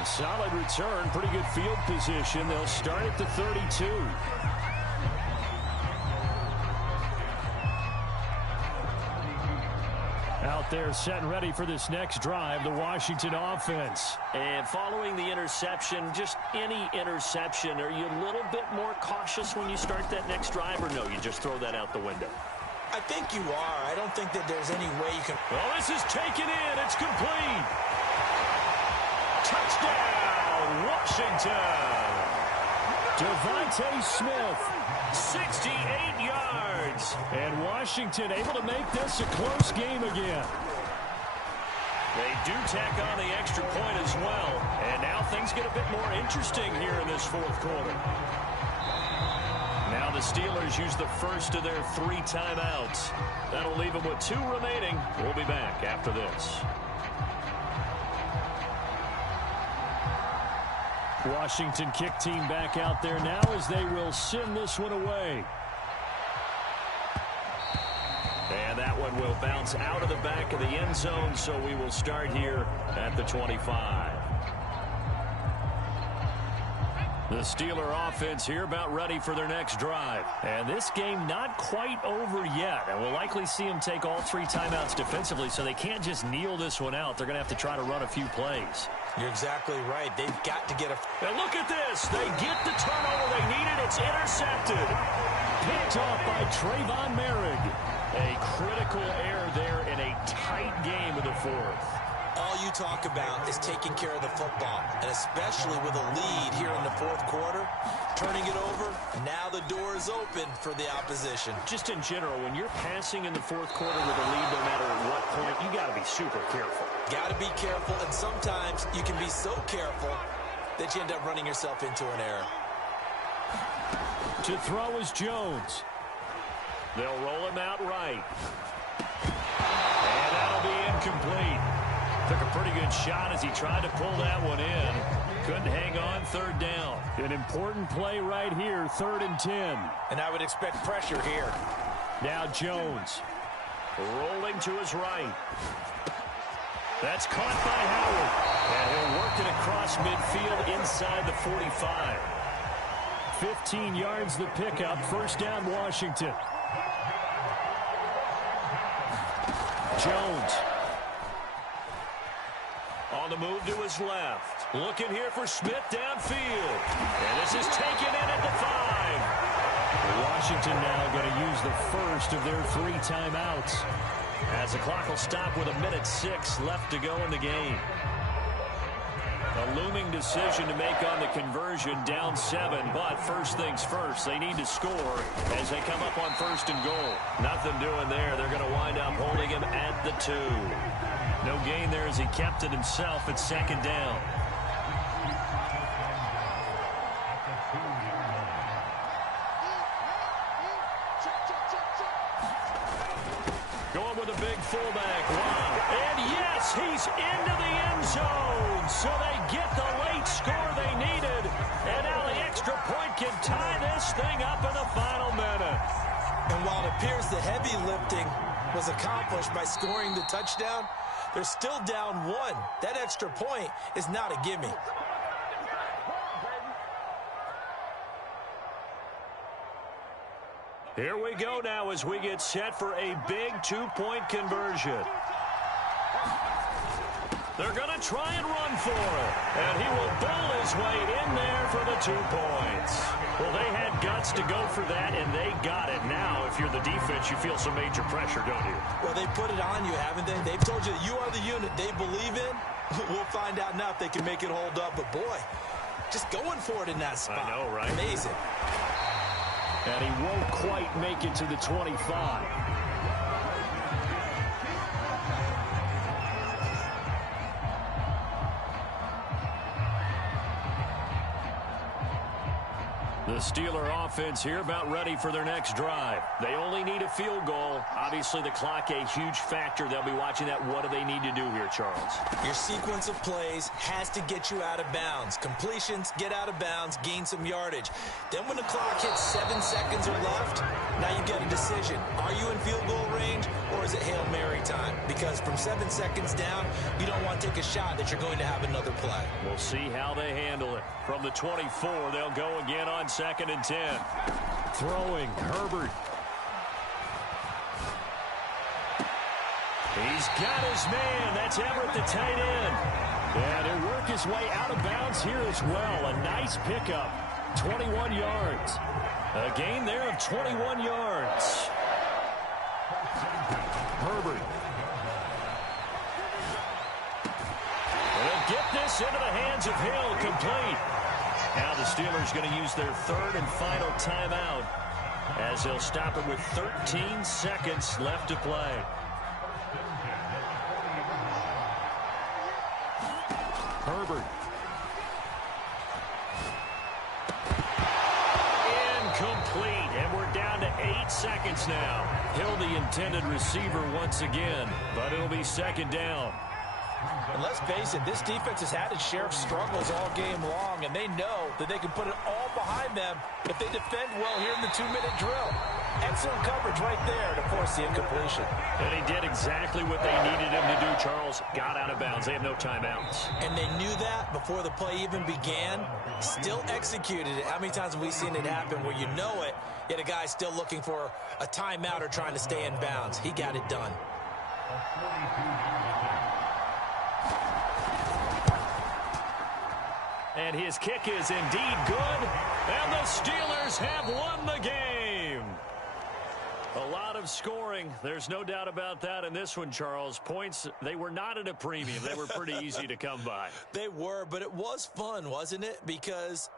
A solid return, pretty good field position. They'll start at the 32. Out there set and ready for this next drive, the Washington offense. And following the interception, just any interception, are you a little bit more cautious when you start that next drive, or no, you just throw that out the window? I think you are. I don't think that there's any way you can... Well, this is taken in. It's complete. Touchdown, Washington. Devontae Smith. 68 yards. And Washington able to make this a close game again. They do tack on the extra point as well. And now things get a bit more interesting here in this fourth quarter. Now the Steelers use the first of their 3 timeouts. That'll leave them with 2 remaining. We'll be back after this. Washington kick team back out there now as they will send this one away. And that one will bounce out of the back of the end zone, so we will start here at the 25. The Steeler offense here about ready for their next drive. And this game not quite over yet. And we'll likely see them take all 3 timeouts defensively, so they can't just kneel this one out. They're going to have to try to run a few plays. You're exactly right. They've got to get a... And look at this. They get the turnover they needed. It's intercepted. Picked off by Trayvon Merrick. A critical error there in a tight game of the fourth. All you talk about is taking care of the football, and especially with a lead here in the fourth quarter, turning it over, now the door is open for the opposition. Just in general, when you're passing in the fourth quarter with a lead, no matter at what point, you got to be super careful. Got to be careful, and sometimes you can be so careful that you end up running yourself into an error. To throw is Jones. They'll roll him out right. And that'll be incomplete. Took a pretty good shot as he tried to pull that one in. Couldn't hang on, 3rd down. An important play right here, 3rd and 10. And I would expect pressure here. Now Jones. Rolling to his right. That's caught by Howard. And he'll work it across midfield inside the 45. 15 yards the pickup. 1st down Washington. Jones. On the move to his left. Looking here for Smith downfield. And this is taken in at the 5. Washington now going to use the first of their 3 timeouts, as the clock will stop with 1:06 left to go in the game. A looming decision to make on the conversion, down 7, but first things first, they need to score as they come up on first and goal. Nothing doing there. They're going to wind up holding him at the 2. No gain there as he kept it himself at second down. Going with a big fullback. Wow. And yes, he's into the end zone. So they get the late score they needed. And now the extra point can tie this thing up in the final minute. And while it appears the heavy lifting was accomplished by scoring the touchdown, they're still down 1. That extra point is not a gimme. Here we go now as we get set for a big 2-point conversion. They're going to try and run for it. And he will bull his way in there for the 2 points. Well, they had guts to go for that, and they got it. Now, if you're the defense, you feel some major pressure, don't you? Well, they put it on you, haven't they? They've told you that you are the unit they believe in. We'll find out now if they can make it hold up. But, boy, just going for it in that spot. I know, right? Amazing. and he won't quite make it to the 25. The Steeler offense here about ready for their next drive. They only need a field goal. Obviously, the clock a huge factor. They'll be watching that. What do they need to do here, Charles? Your sequence of plays has to get you out of bounds. Completions, get out of bounds, gain some yardage. Then when the clock hits 7 seconds or left, now you get a decision. Are you in field goal range or is it Hail Mary time? Because from 7 seconds down, you don't want to take a shot that you're going to have another play. We'll see how they handle it. From the 24, they'll go again on 2nd and 10. Throwing, Herbert. He's got his man. That's Everett, the tight end. And he'll work his way out of bounds here as well. A nice pickup. 21 yards. A gain there of 21 yards. Herbert. They'll get this into the hands of Hill, complete. Now the Steelers going to use their 3rd and final timeout as they'll stop it with 13 seconds left to play. Herbert. Incomplete, and we're down to 8 seconds now. Hill, the intended receiver once again, but it'll be 2nd down. And let's face it, this defense has had its share of struggles all game long, and they know that they can put it all behind them if they defend well here in the 2-minute drill. Excellent coverage right there to force the incompletion. And he did exactly what they needed him to do, Charles. Got out of bounds. They have no timeouts. And they knew that before the play even began. Still executed it. How many times have we seen it happen where you know it, yet a guy's still looking for a timeout or trying to stay in bounds? He got it done. And his kick is indeed good. And the Steelers have won the game. A lot of scoring. There's no doubt about that in this one, Charles. Points, they were not at a premium. They were pretty easy to come by. They were, but it was fun, wasn't it? Because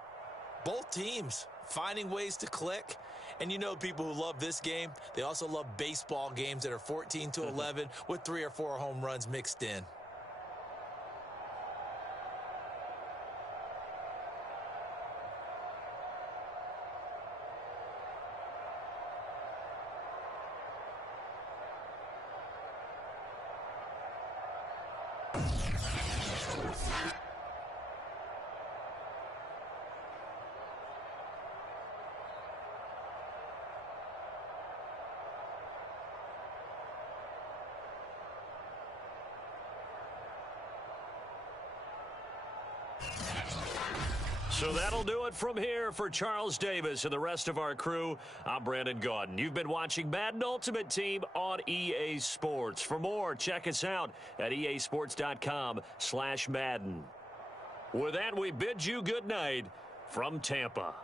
both teams finding ways to click. And you know people who love this game, they also love baseball games that are 14-11 with 3 or 4 home runs mixed in. So that'll do it from here for Charles Davis and the rest of our crew. I'm Brandon Gaudin. You've been watching Madden Ultimate Team on EA Sports. For more, check us out at easports.com/Madden. With that, we bid you good night from Tampa.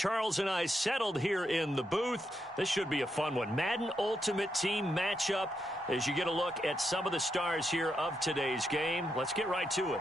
Charles and I settled here in the booth. This should be a fun one. Madden Ultimate Team matchup as you get a look at some of the stars here of today's game. Let's get right to it.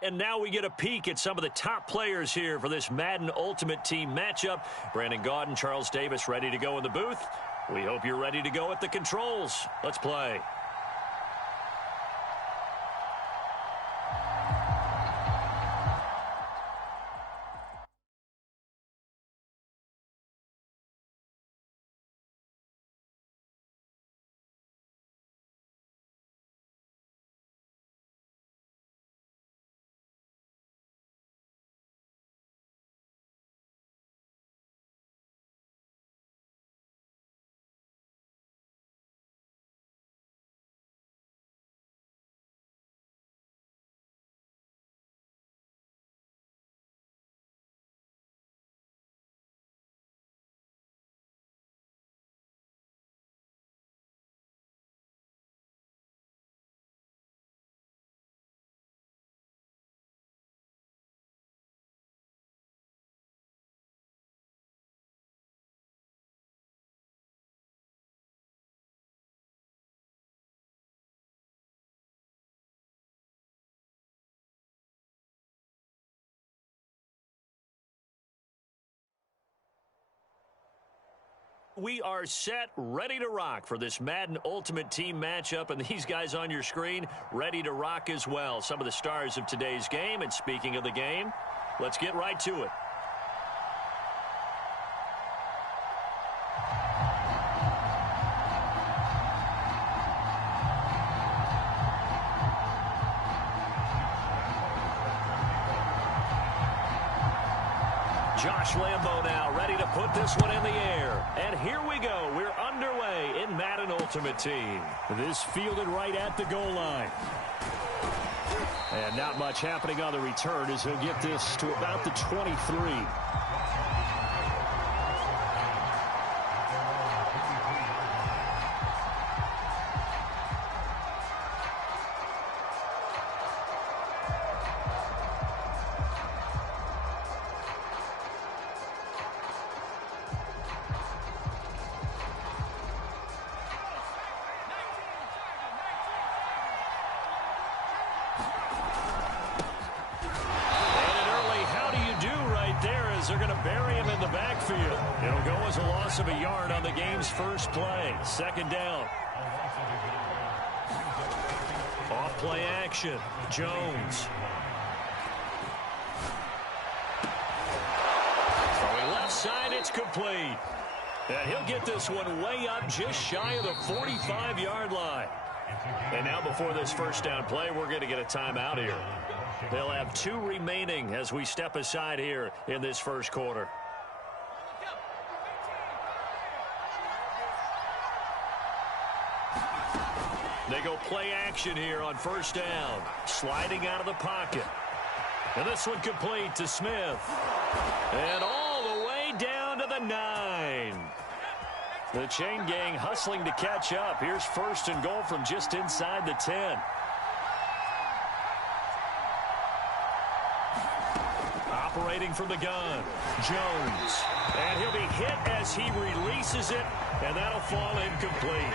And now we get a peek at some of the top players here for this Madden Ultimate Team matchup. Brandon Gaudin, Charles Davis ready to go in the booth. We hope you're ready to go at the controls. Let's play. We are set, ready to rock for this Madden Ultimate Team matchup, and these guys on your screen ready to rock as well. Some of the stars of today's game, and speaking of the game, let's get right to it. Josh Lambo now ready to put this one in the air. And here we go. We're underway in Madden Ultimate Team. This fielded right at the goal line. And not much happening on the return as he'll get this to about the 23. They're going to bury him in the backfield. It'll go as a loss of a yard on the game's first play. Second down. Off play action. Jones. Throwing left side, it's complete. And he'll get this one way up just shy of the 45-yard line. And now before this first down play, we're going to get a timeout here. They'll have 2 remaining as we step aside here in this first quarter. They go play action here on first down. Sliding out of the pocket. And this one complete to Smith. And all the way down to the 9. The chain gang hustling to catch up. Here's first and goal from just inside the 10. Operating from the gun, Jones. And he'll be hit as he releases it, and that'll fall incomplete.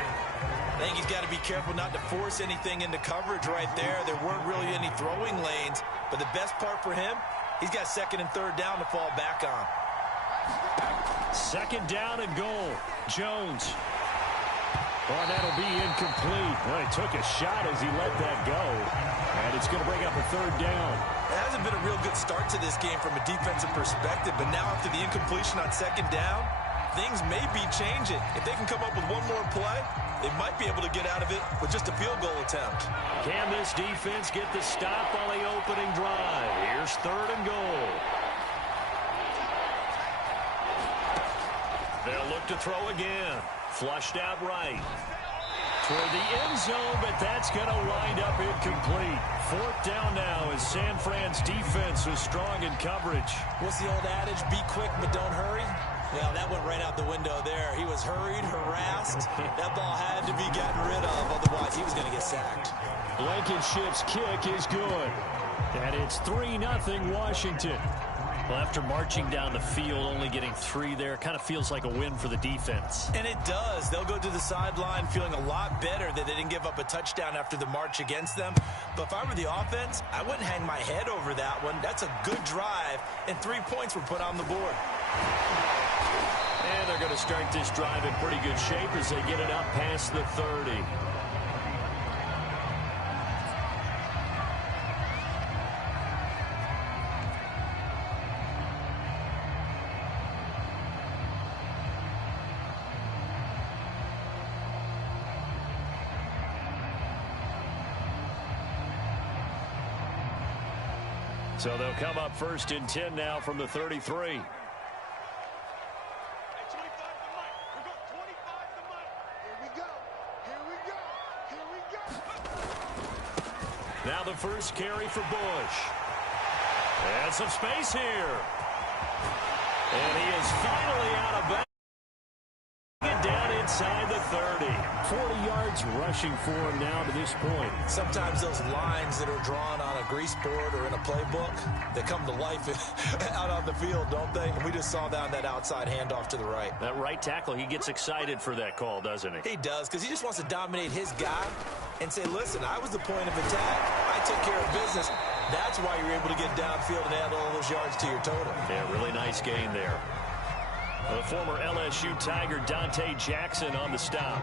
I think he's got to be careful not to force anything into coverage right there. There weren't really any throwing lanes, but the best part for him, he's got second and third down to fall back on. Second down and goal. Jones. Oh, that'll be incomplete. Well, he took a shot as he let that go. And it's going to bring up a third down. It hasn't been a real good start to this game from a defensive perspective, but now after the incompletion on second down, things may be changing. If they can come up with one more play, they might be able to get out of it with just a field goal attempt. Can this defense get the stop on the opening drive? Here's third and goal. They'll look to throw again. Flushed out right. Toward the end zone, but that's going to wind up incomplete. Fourth down now as San Fran's defense is strong in coverage. What's the old adage? Be quick, but don't hurry. Well, that went right out the window there. He was hurried, harassed. That ball had to be gotten rid of, otherwise he was going to get sacked. Blankenship's kick is good. And it's 3-0 Washington. Well, after marching down the field, only getting 3 there, kind of feels like a win for the defense. And it does. They'll go to the sideline feeling a lot better that they didn't give up a touchdown after the march against them. But if I were the offense, I wouldn't hang my head over that one. That's a good drive, and 3 points were put on the board. And they're going to start this drive in pretty good shape as they get it up past the 30. So they'll come up first and 10 now from the 33. Now the first carry for Bush. And some space here. And he is finally out of bounds. Down inside the 30. 40 yards rushing for him now to this point. Sometimes those lines that are drawn on a grease board or in a playbook, they come to life out on the field, don't they? And we just saw that outside handoff to the right. That right tackle, he gets excited for that call, doesn't he? He does, because he just wants to dominate his guy and say, listen, I was the point of attack. I took care of business. That's why you're able to get downfield and add all those yards to your total. Yeah, really nice gain there. The former LSU Tiger Dante Jackson on the stop.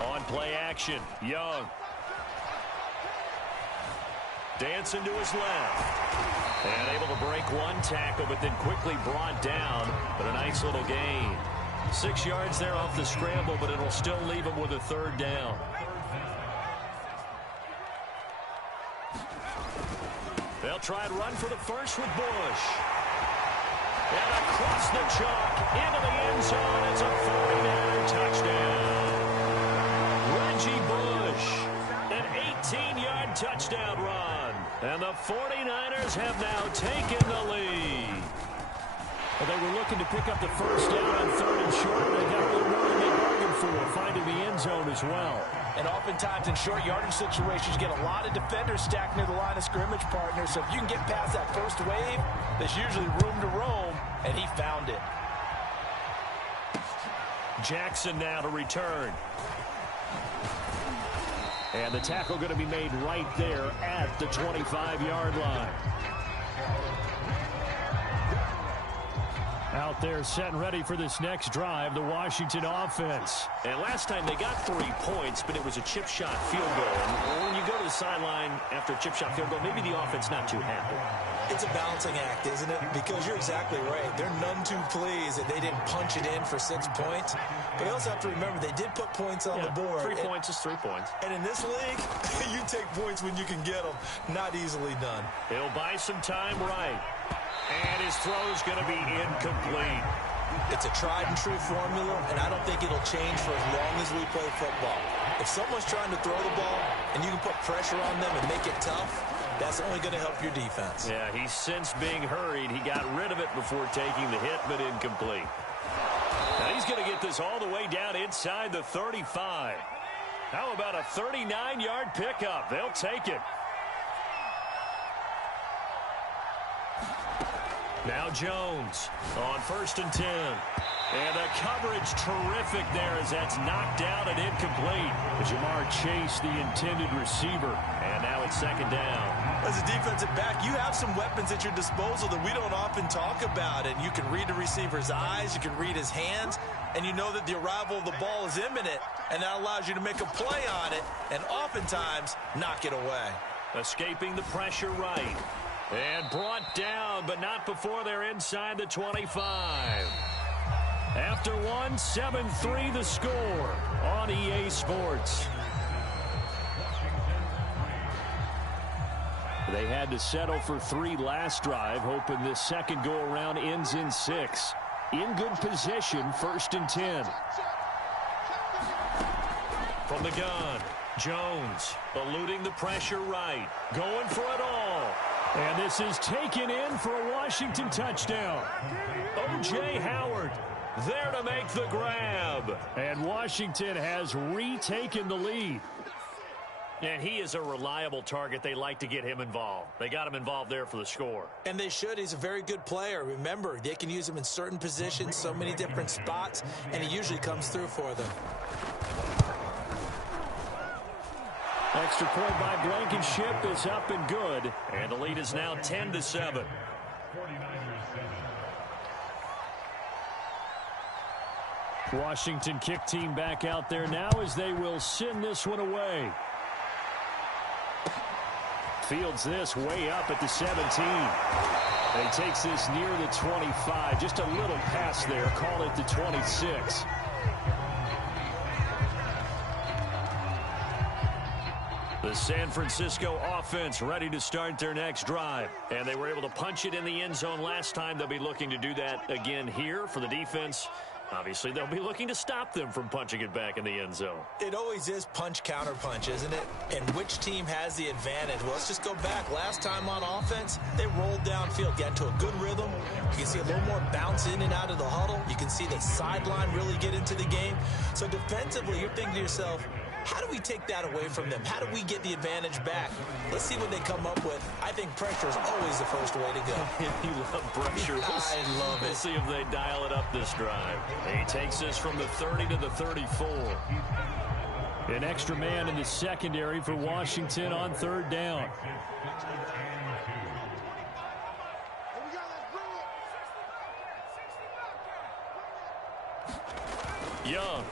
On play action, Young. Dancing to his left. And able to break one tackle, but then quickly brought down. But a nice little gain. 6 yards there off the scramble, but it'll still leave him with a third down. They'll try and run for the first with Bush. And across the chalk, into the end zone. It's a 49er touchdown. Reggie Bush, an 18-yard touchdown run. And the 49ers have now taken the lead. Well, they were looking to pick up the first down on 3rd and short. They got a little more than they bargained for, finding the end zone as well. And oftentimes in short yardage situations, you get a lot of defenders stacked near the line of scrimmage, partner. So if you can get past that first wave, there's usually room to roam, and he found it. Jackson now to return. And the tackle going to be made right there at the 25-yard line. Out there set and ready for this next drive, the Washington offense. And last time they got 3 points, but it was a chip shot field goal. And when you go to the sideline after a chip shot field goal, maybe the offense not too happy. It's a balancing act, isn't it? Because you're exactly right. They're none too pleased that they didn't punch it in for 6 points. But you also have to remember they did put points on the board. 3 points is 3 points. And in this league, you take points when you can get them. Not easily done. He'll buy some time right. And his throw's going to be incomplete. It's a tried-and-true formula, and I don't think it'll change for as long as we play football. If someone's trying to throw the ball and you can put pressure on them and make it tough, that's only going to help your defense. Yeah, he's since being hurried. He got rid of it before taking the hit, but incomplete. Now he's going to get this all the way down inside the 35. How about a 39-yard pickup? They'll take it. Now Jones on 1st and 10. And the coverage terrific there as that's knocked out and incomplete. Jamar Chase, the intended receiver. And now it's 2nd down. As a defensive back, you have some weapons at your disposal that we don't often talk about. And you can read the receiver's eyes, you can read his hands, and you know that the arrival of the ball is imminent. And that allows you to make a play on it and oftentimes knock it away. Escaping the pressure right. And brought down, but not before they're inside the 25. After one, 7-3 the score on EA Sports. They had to settle for 3 last drive, hoping this second go-around ends in 6. In good position, 1st and 10. From the gun, Jones eluding the pressure right. Going for it all. And this is taken in for a Washington touchdown. O.J. Howard there to make the grab. And Washington has retaken the lead. And he is a reliable target. They like to get him involved. They got him involved there for the score. And they should. He's a very good player. Remember, they can use him in certain positions, so many different spots, and he usually comes through for them. Extra point by Blankenship is up and good. And the lead is now 10-7. Washington kick team back out there now as they will send this one away. Fields this way up at the 17. And he takes this near the 25. Just a little pass there. Call it the 26. The San Francisco offense ready to start their next drive. And they were able to punch it in the end zone last time. They'll be looking to do that again here for the defense. Obviously, they'll be looking to stop them from punching it back in the end zone. It always is punch-counter-punch, isn't it? And which team has the advantage? Well, let's just go back. Last time on offense, they rolled downfield, got into a good rhythm. You can see a little more bounce in and out of the huddle. You can see the sideline really get into the game. So defensively, you're thinking to yourself, how do we take that away from them? How do we get the advantage back? Let's see what they come up with. I think pressure is always the first way to go. You love pressure. I love it. We'll see if they dial it up this drive. He takes this from the 30 to the 34. An extra man in the secondary for Washington on 3rd down. Young.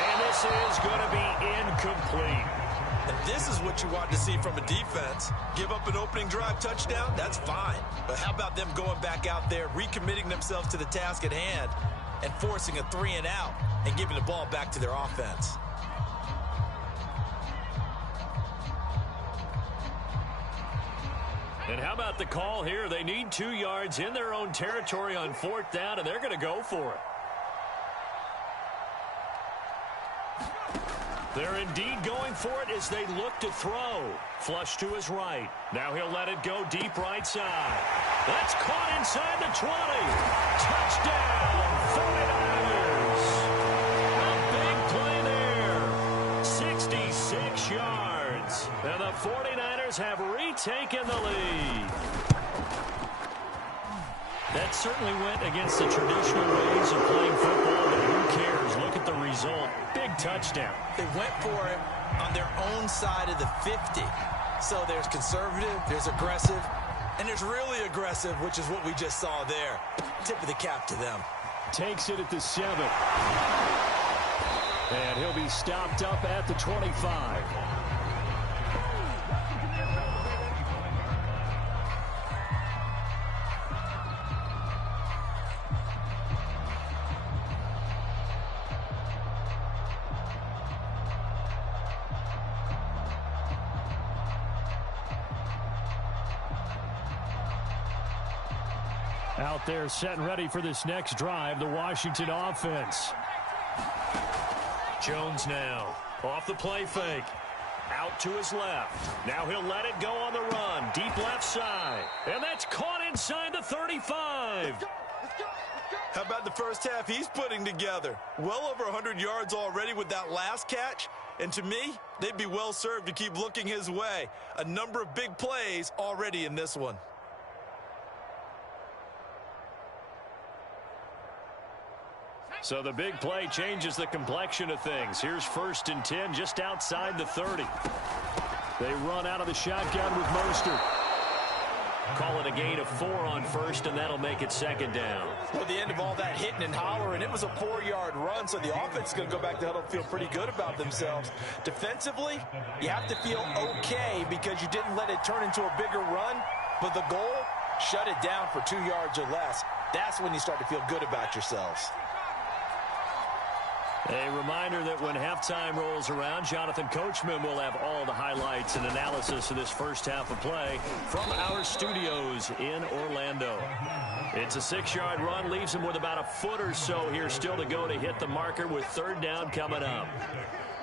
And this is going to be incomplete. And this is what you want to see from a defense. Give up an opening drive touchdown, that's fine. But how about them going back out there, recommitting themselves to the task at hand, and forcing a 3-and-out and giving the ball back to their offense? And how about the call here? They need 2 yards in their own territory on 4th down, and they're going to go for it. They're indeed going for it as they look to throw. Flush to his right. Now he'll let it go deep right side. That's caught inside the 20. Touchdown, 49ers. A big play there. 66 yards. And the 49ers have retaken the lead. That certainly went against the traditional ways of playing football, but who cares? Look at the result. Big touchdown. They went for it on their own side of the 50. So there's conservative, there's aggressive, and there's really aggressive, which is what we just saw there. Tip of the cap to them. Takes it at the 7. And he'll be stopped up at the 25. Out there set and ready for this next drive, the Washington offense. Jones now off the play fake. Out to his left. Now he'll let it go on the run. Deep left side. And that's caught inside the 35. How about the first half he's putting together? Well over 100 yards already with that last catch. And to me, they'd be well served to keep looking his way. A number of big plays already in this one. So the big play changes the complexion of things. Here's 1st and 10 just outside the 30. They run out of the shotgun with Mostert. Call it a gain of 4 on 1st, and that'll make it 2nd down. Well, the end of all that hitting and hollering, it was a 4-yard run, so the offense is going to go back to huddle and feel pretty good about themselves. Defensively, you have to feel okay because you didn't let it turn into a bigger run, but the goal, shut it down for 2 yards or less. That's when you start to feel good about yourselves. A reminder that when halftime rolls around, Jonathan Coachman will have all the highlights and analysis of this first half of play from our studios in Orlando. It's a 6-yard run, leaves him with about a foot or so here still to go to hit the marker with 3rd down coming up.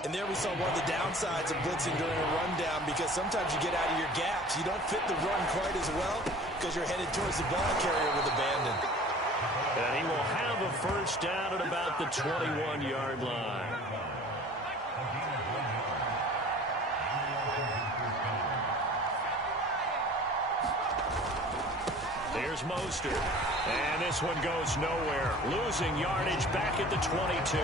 And there we saw one of the downsides of blitzing during a rundown because sometimes you get out of your gaps. You don't fit the run quite as well because you're headed towards the ball carrier with abandon. And he will have a 1st down at about the 21-yard line. Here's Mostert. And this one goes nowhere. Losing yardage back at the 22.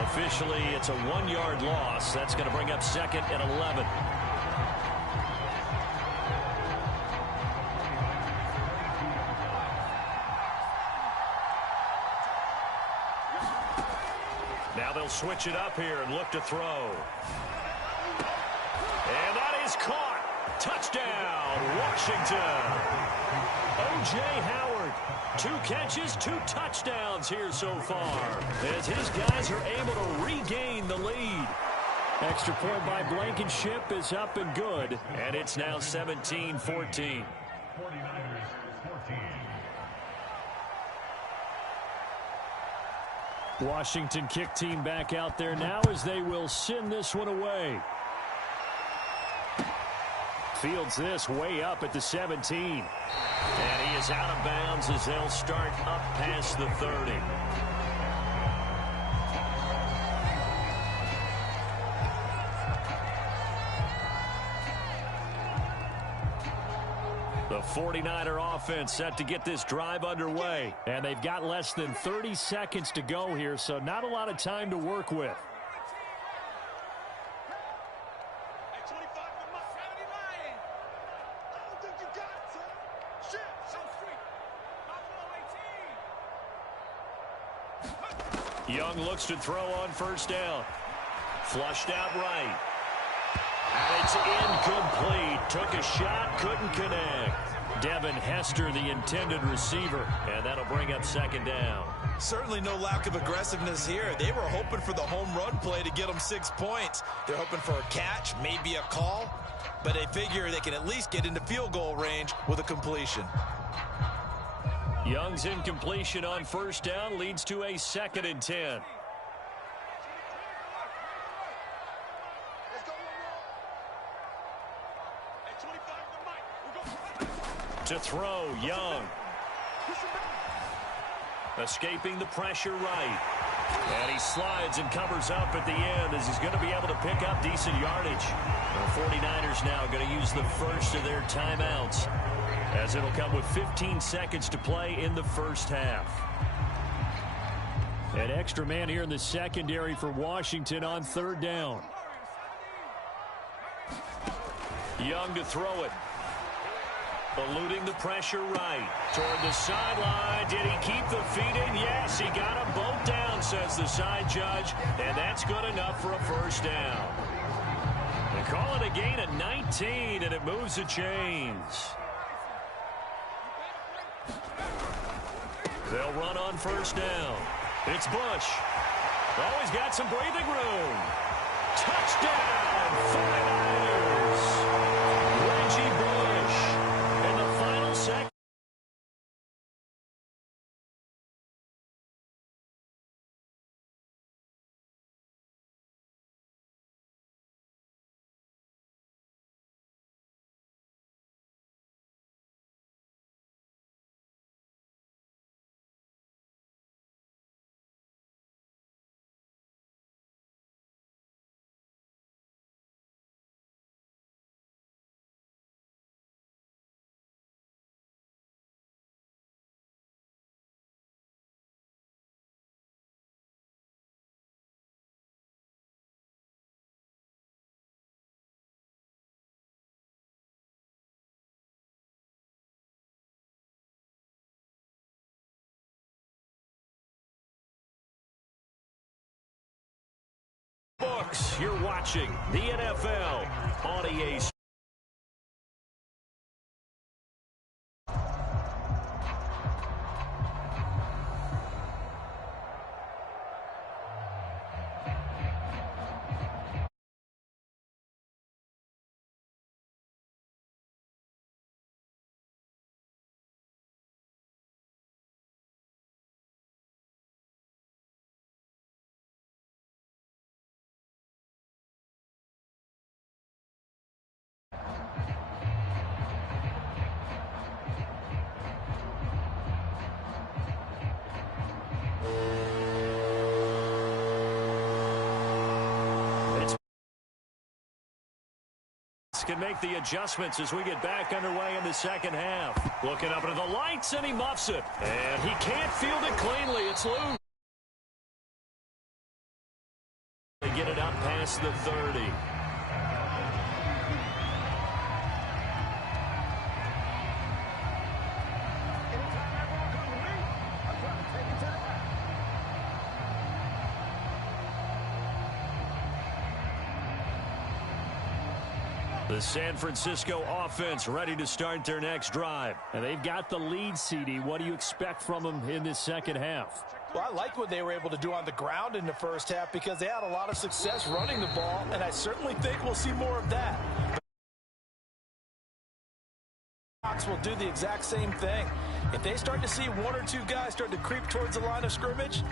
Officially, it's a 1-yard loss. That's going to bring up 2nd and 11. Now they'll switch it up here and look to throw. And that is caught. Touchdown, Washington. O.J. Howard, 2 catches, 2 touchdowns here so far, as his guys are able to regain the lead. Extra point by Blankenship is up and good. And it's now 17-14. Washington kick team back out there now as they will send this one away. Fields this way up at the 17. And he is out of bounds as they'll start up past the 30. The 49er offense set to get this drive underway. And they've got less than 30 seconds to go here, so not a lot of time to work with. Young looks to throw on 1st down. Flushed out right. And it's incomplete. Took a shot, couldn't connect. Devin Hester, the intended receiver, and that'll bring up second down. Certainly no lack of aggressiveness here. They were hoping for the home run play to get them 6 points. They're hoping for a catch, maybe a call, but they figure they can at least get into field goal range with a completion. Young's incompletion on first down leads to a 2nd and 10. To throw, Young. Escaping the pressure right. And he slides and covers up at the end as he's going to be able to pick up decent yardage. The 49ers now going to use the first of their timeouts, as it'll come with 15 seconds to play in the first half. An extra man here in the secondary for Washington on 3rd down. Young to throw it. Eluding the pressure right. Toward the sideline. Did he keep the feet in? Yes, he got them both down, says the side judge. And that's good enough for a first down. They call it a gain of 19, and it moves the chains. They'll run on first down. It's Bush. Oh, he's got some breathing room. Touchdown, 49ers. Reggie Bush. In the final second. Books, you're watching the NFL on EA. Can make the adjustments as we get back underway in the second half. Looking up into the lights, and he muffs it. And he can't field it cleanly. It's loose. They get it up past the 30. The San Francisco offense ready to start their next drive. And they've got the lead, CD. What do you expect from them in this second half? Well, I like what they were able to do on the ground in the first half because they had a lot of success running the ball, and I certainly think we'll see more of that. Will do the exact same thing. If they start to see one or two guys start to creep towards the line of scrimmage,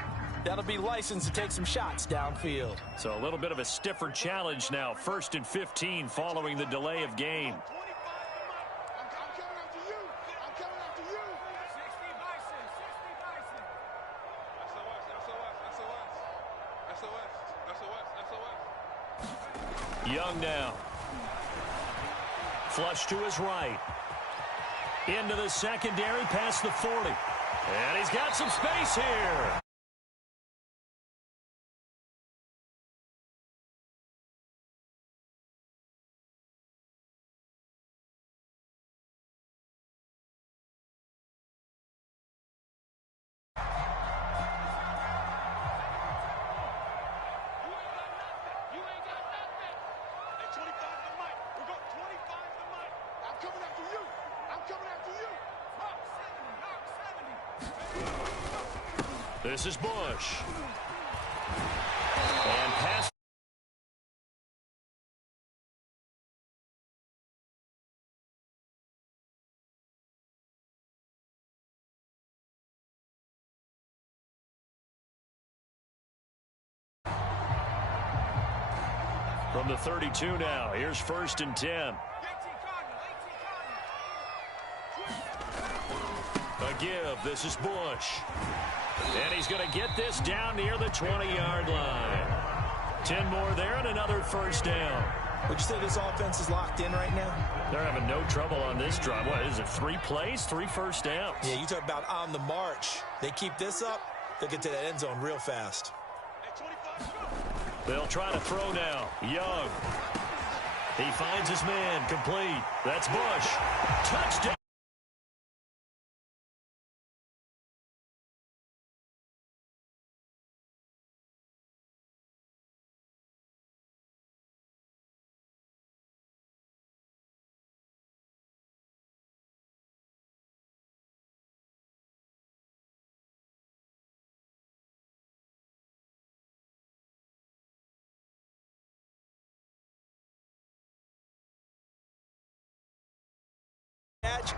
that'll be licensed to take some shots downfield. So a little bit of a stiffer challenge now. 1st and 15 following the delay of game. Young now. Flush to his right. Into the secondary past the 40. And he's got some space here. This is Bush. And pass. From the 32 now, here's 1st and 10. A give, this is Bush. And he's going to get this down near the 20-yard line. 10 more there and another 1st down. Would you say this offense is locked in right now? They're having no trouble on this drive. What is it, 3 plays, 3 first downs? Yeah, you talk about on the march. They keep this up, they'll get to that end zone real fast. They'll try to throw now. Young. He finds his man. Complete. That's Bush. Touchdown.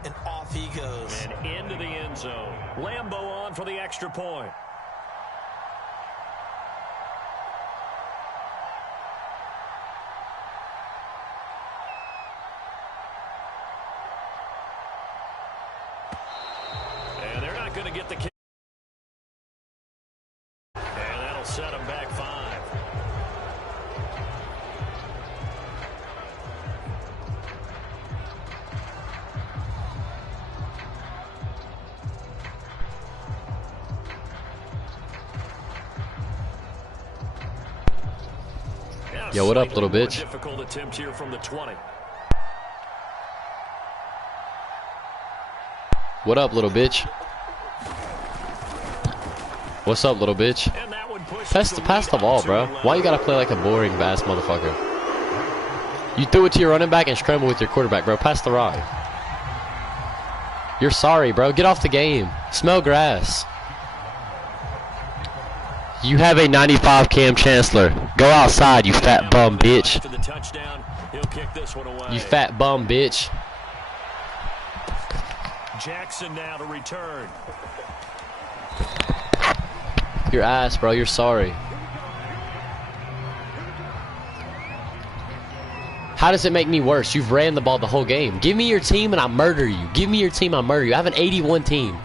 And off he goes. And into the end zone. Lambo on for the extra point. And they're not going to get the kick. And that'll set them back 5. Yo, what up, little bitch? Difficult attempt here from the 20. What up, little bitch? What's up, little bitch? Pass the ball, bro. Why you gotta play like a boring bass motherfucker? You threw it to your running back and scramble with your quarterback, bro. Pass the rock. You're sorry, bro. Get off the game. Smell grass. You have a 95 Cam Chancellor. Go outside, you fat bum bitch. You fat bum bitch. Jackson now to return. Your ass, bro. You're sorry. How does it make me worse? You've ran the ball the whole game. Give me your team and I'll murder you. Give me your team, I'll murder you. I have an 81 team.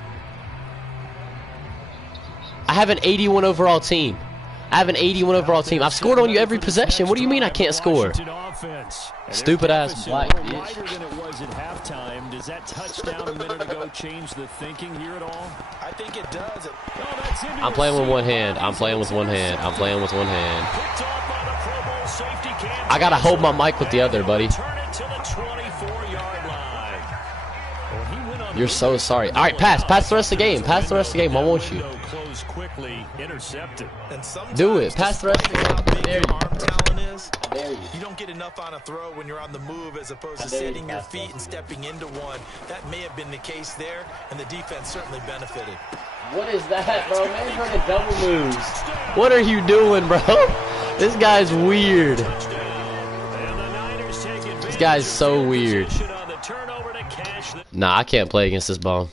I have an 81 overall team. I've scored on you every possession. What do you mean I can't score? Stupid ass black bitch. Than it was at halftime. Does that touchdown a minute ago change the thinking here at all? I think it does. I'm playing with one hand. I gotta hold my mic with the other, buddy. You're so sorry. All right, pass the rest of the game. I want you. Do it. Pass the rest of the game. There you go. You don't get enough on a throw when you're on the move as opposed to setting your feet and stepping into one. That may have been the case there, and the defense certainly benefited. What is that, bro? Man, trying to double moves. What are you doing, bro? This guy's weird. This guy's so weird. Nah, I can't play against this bum.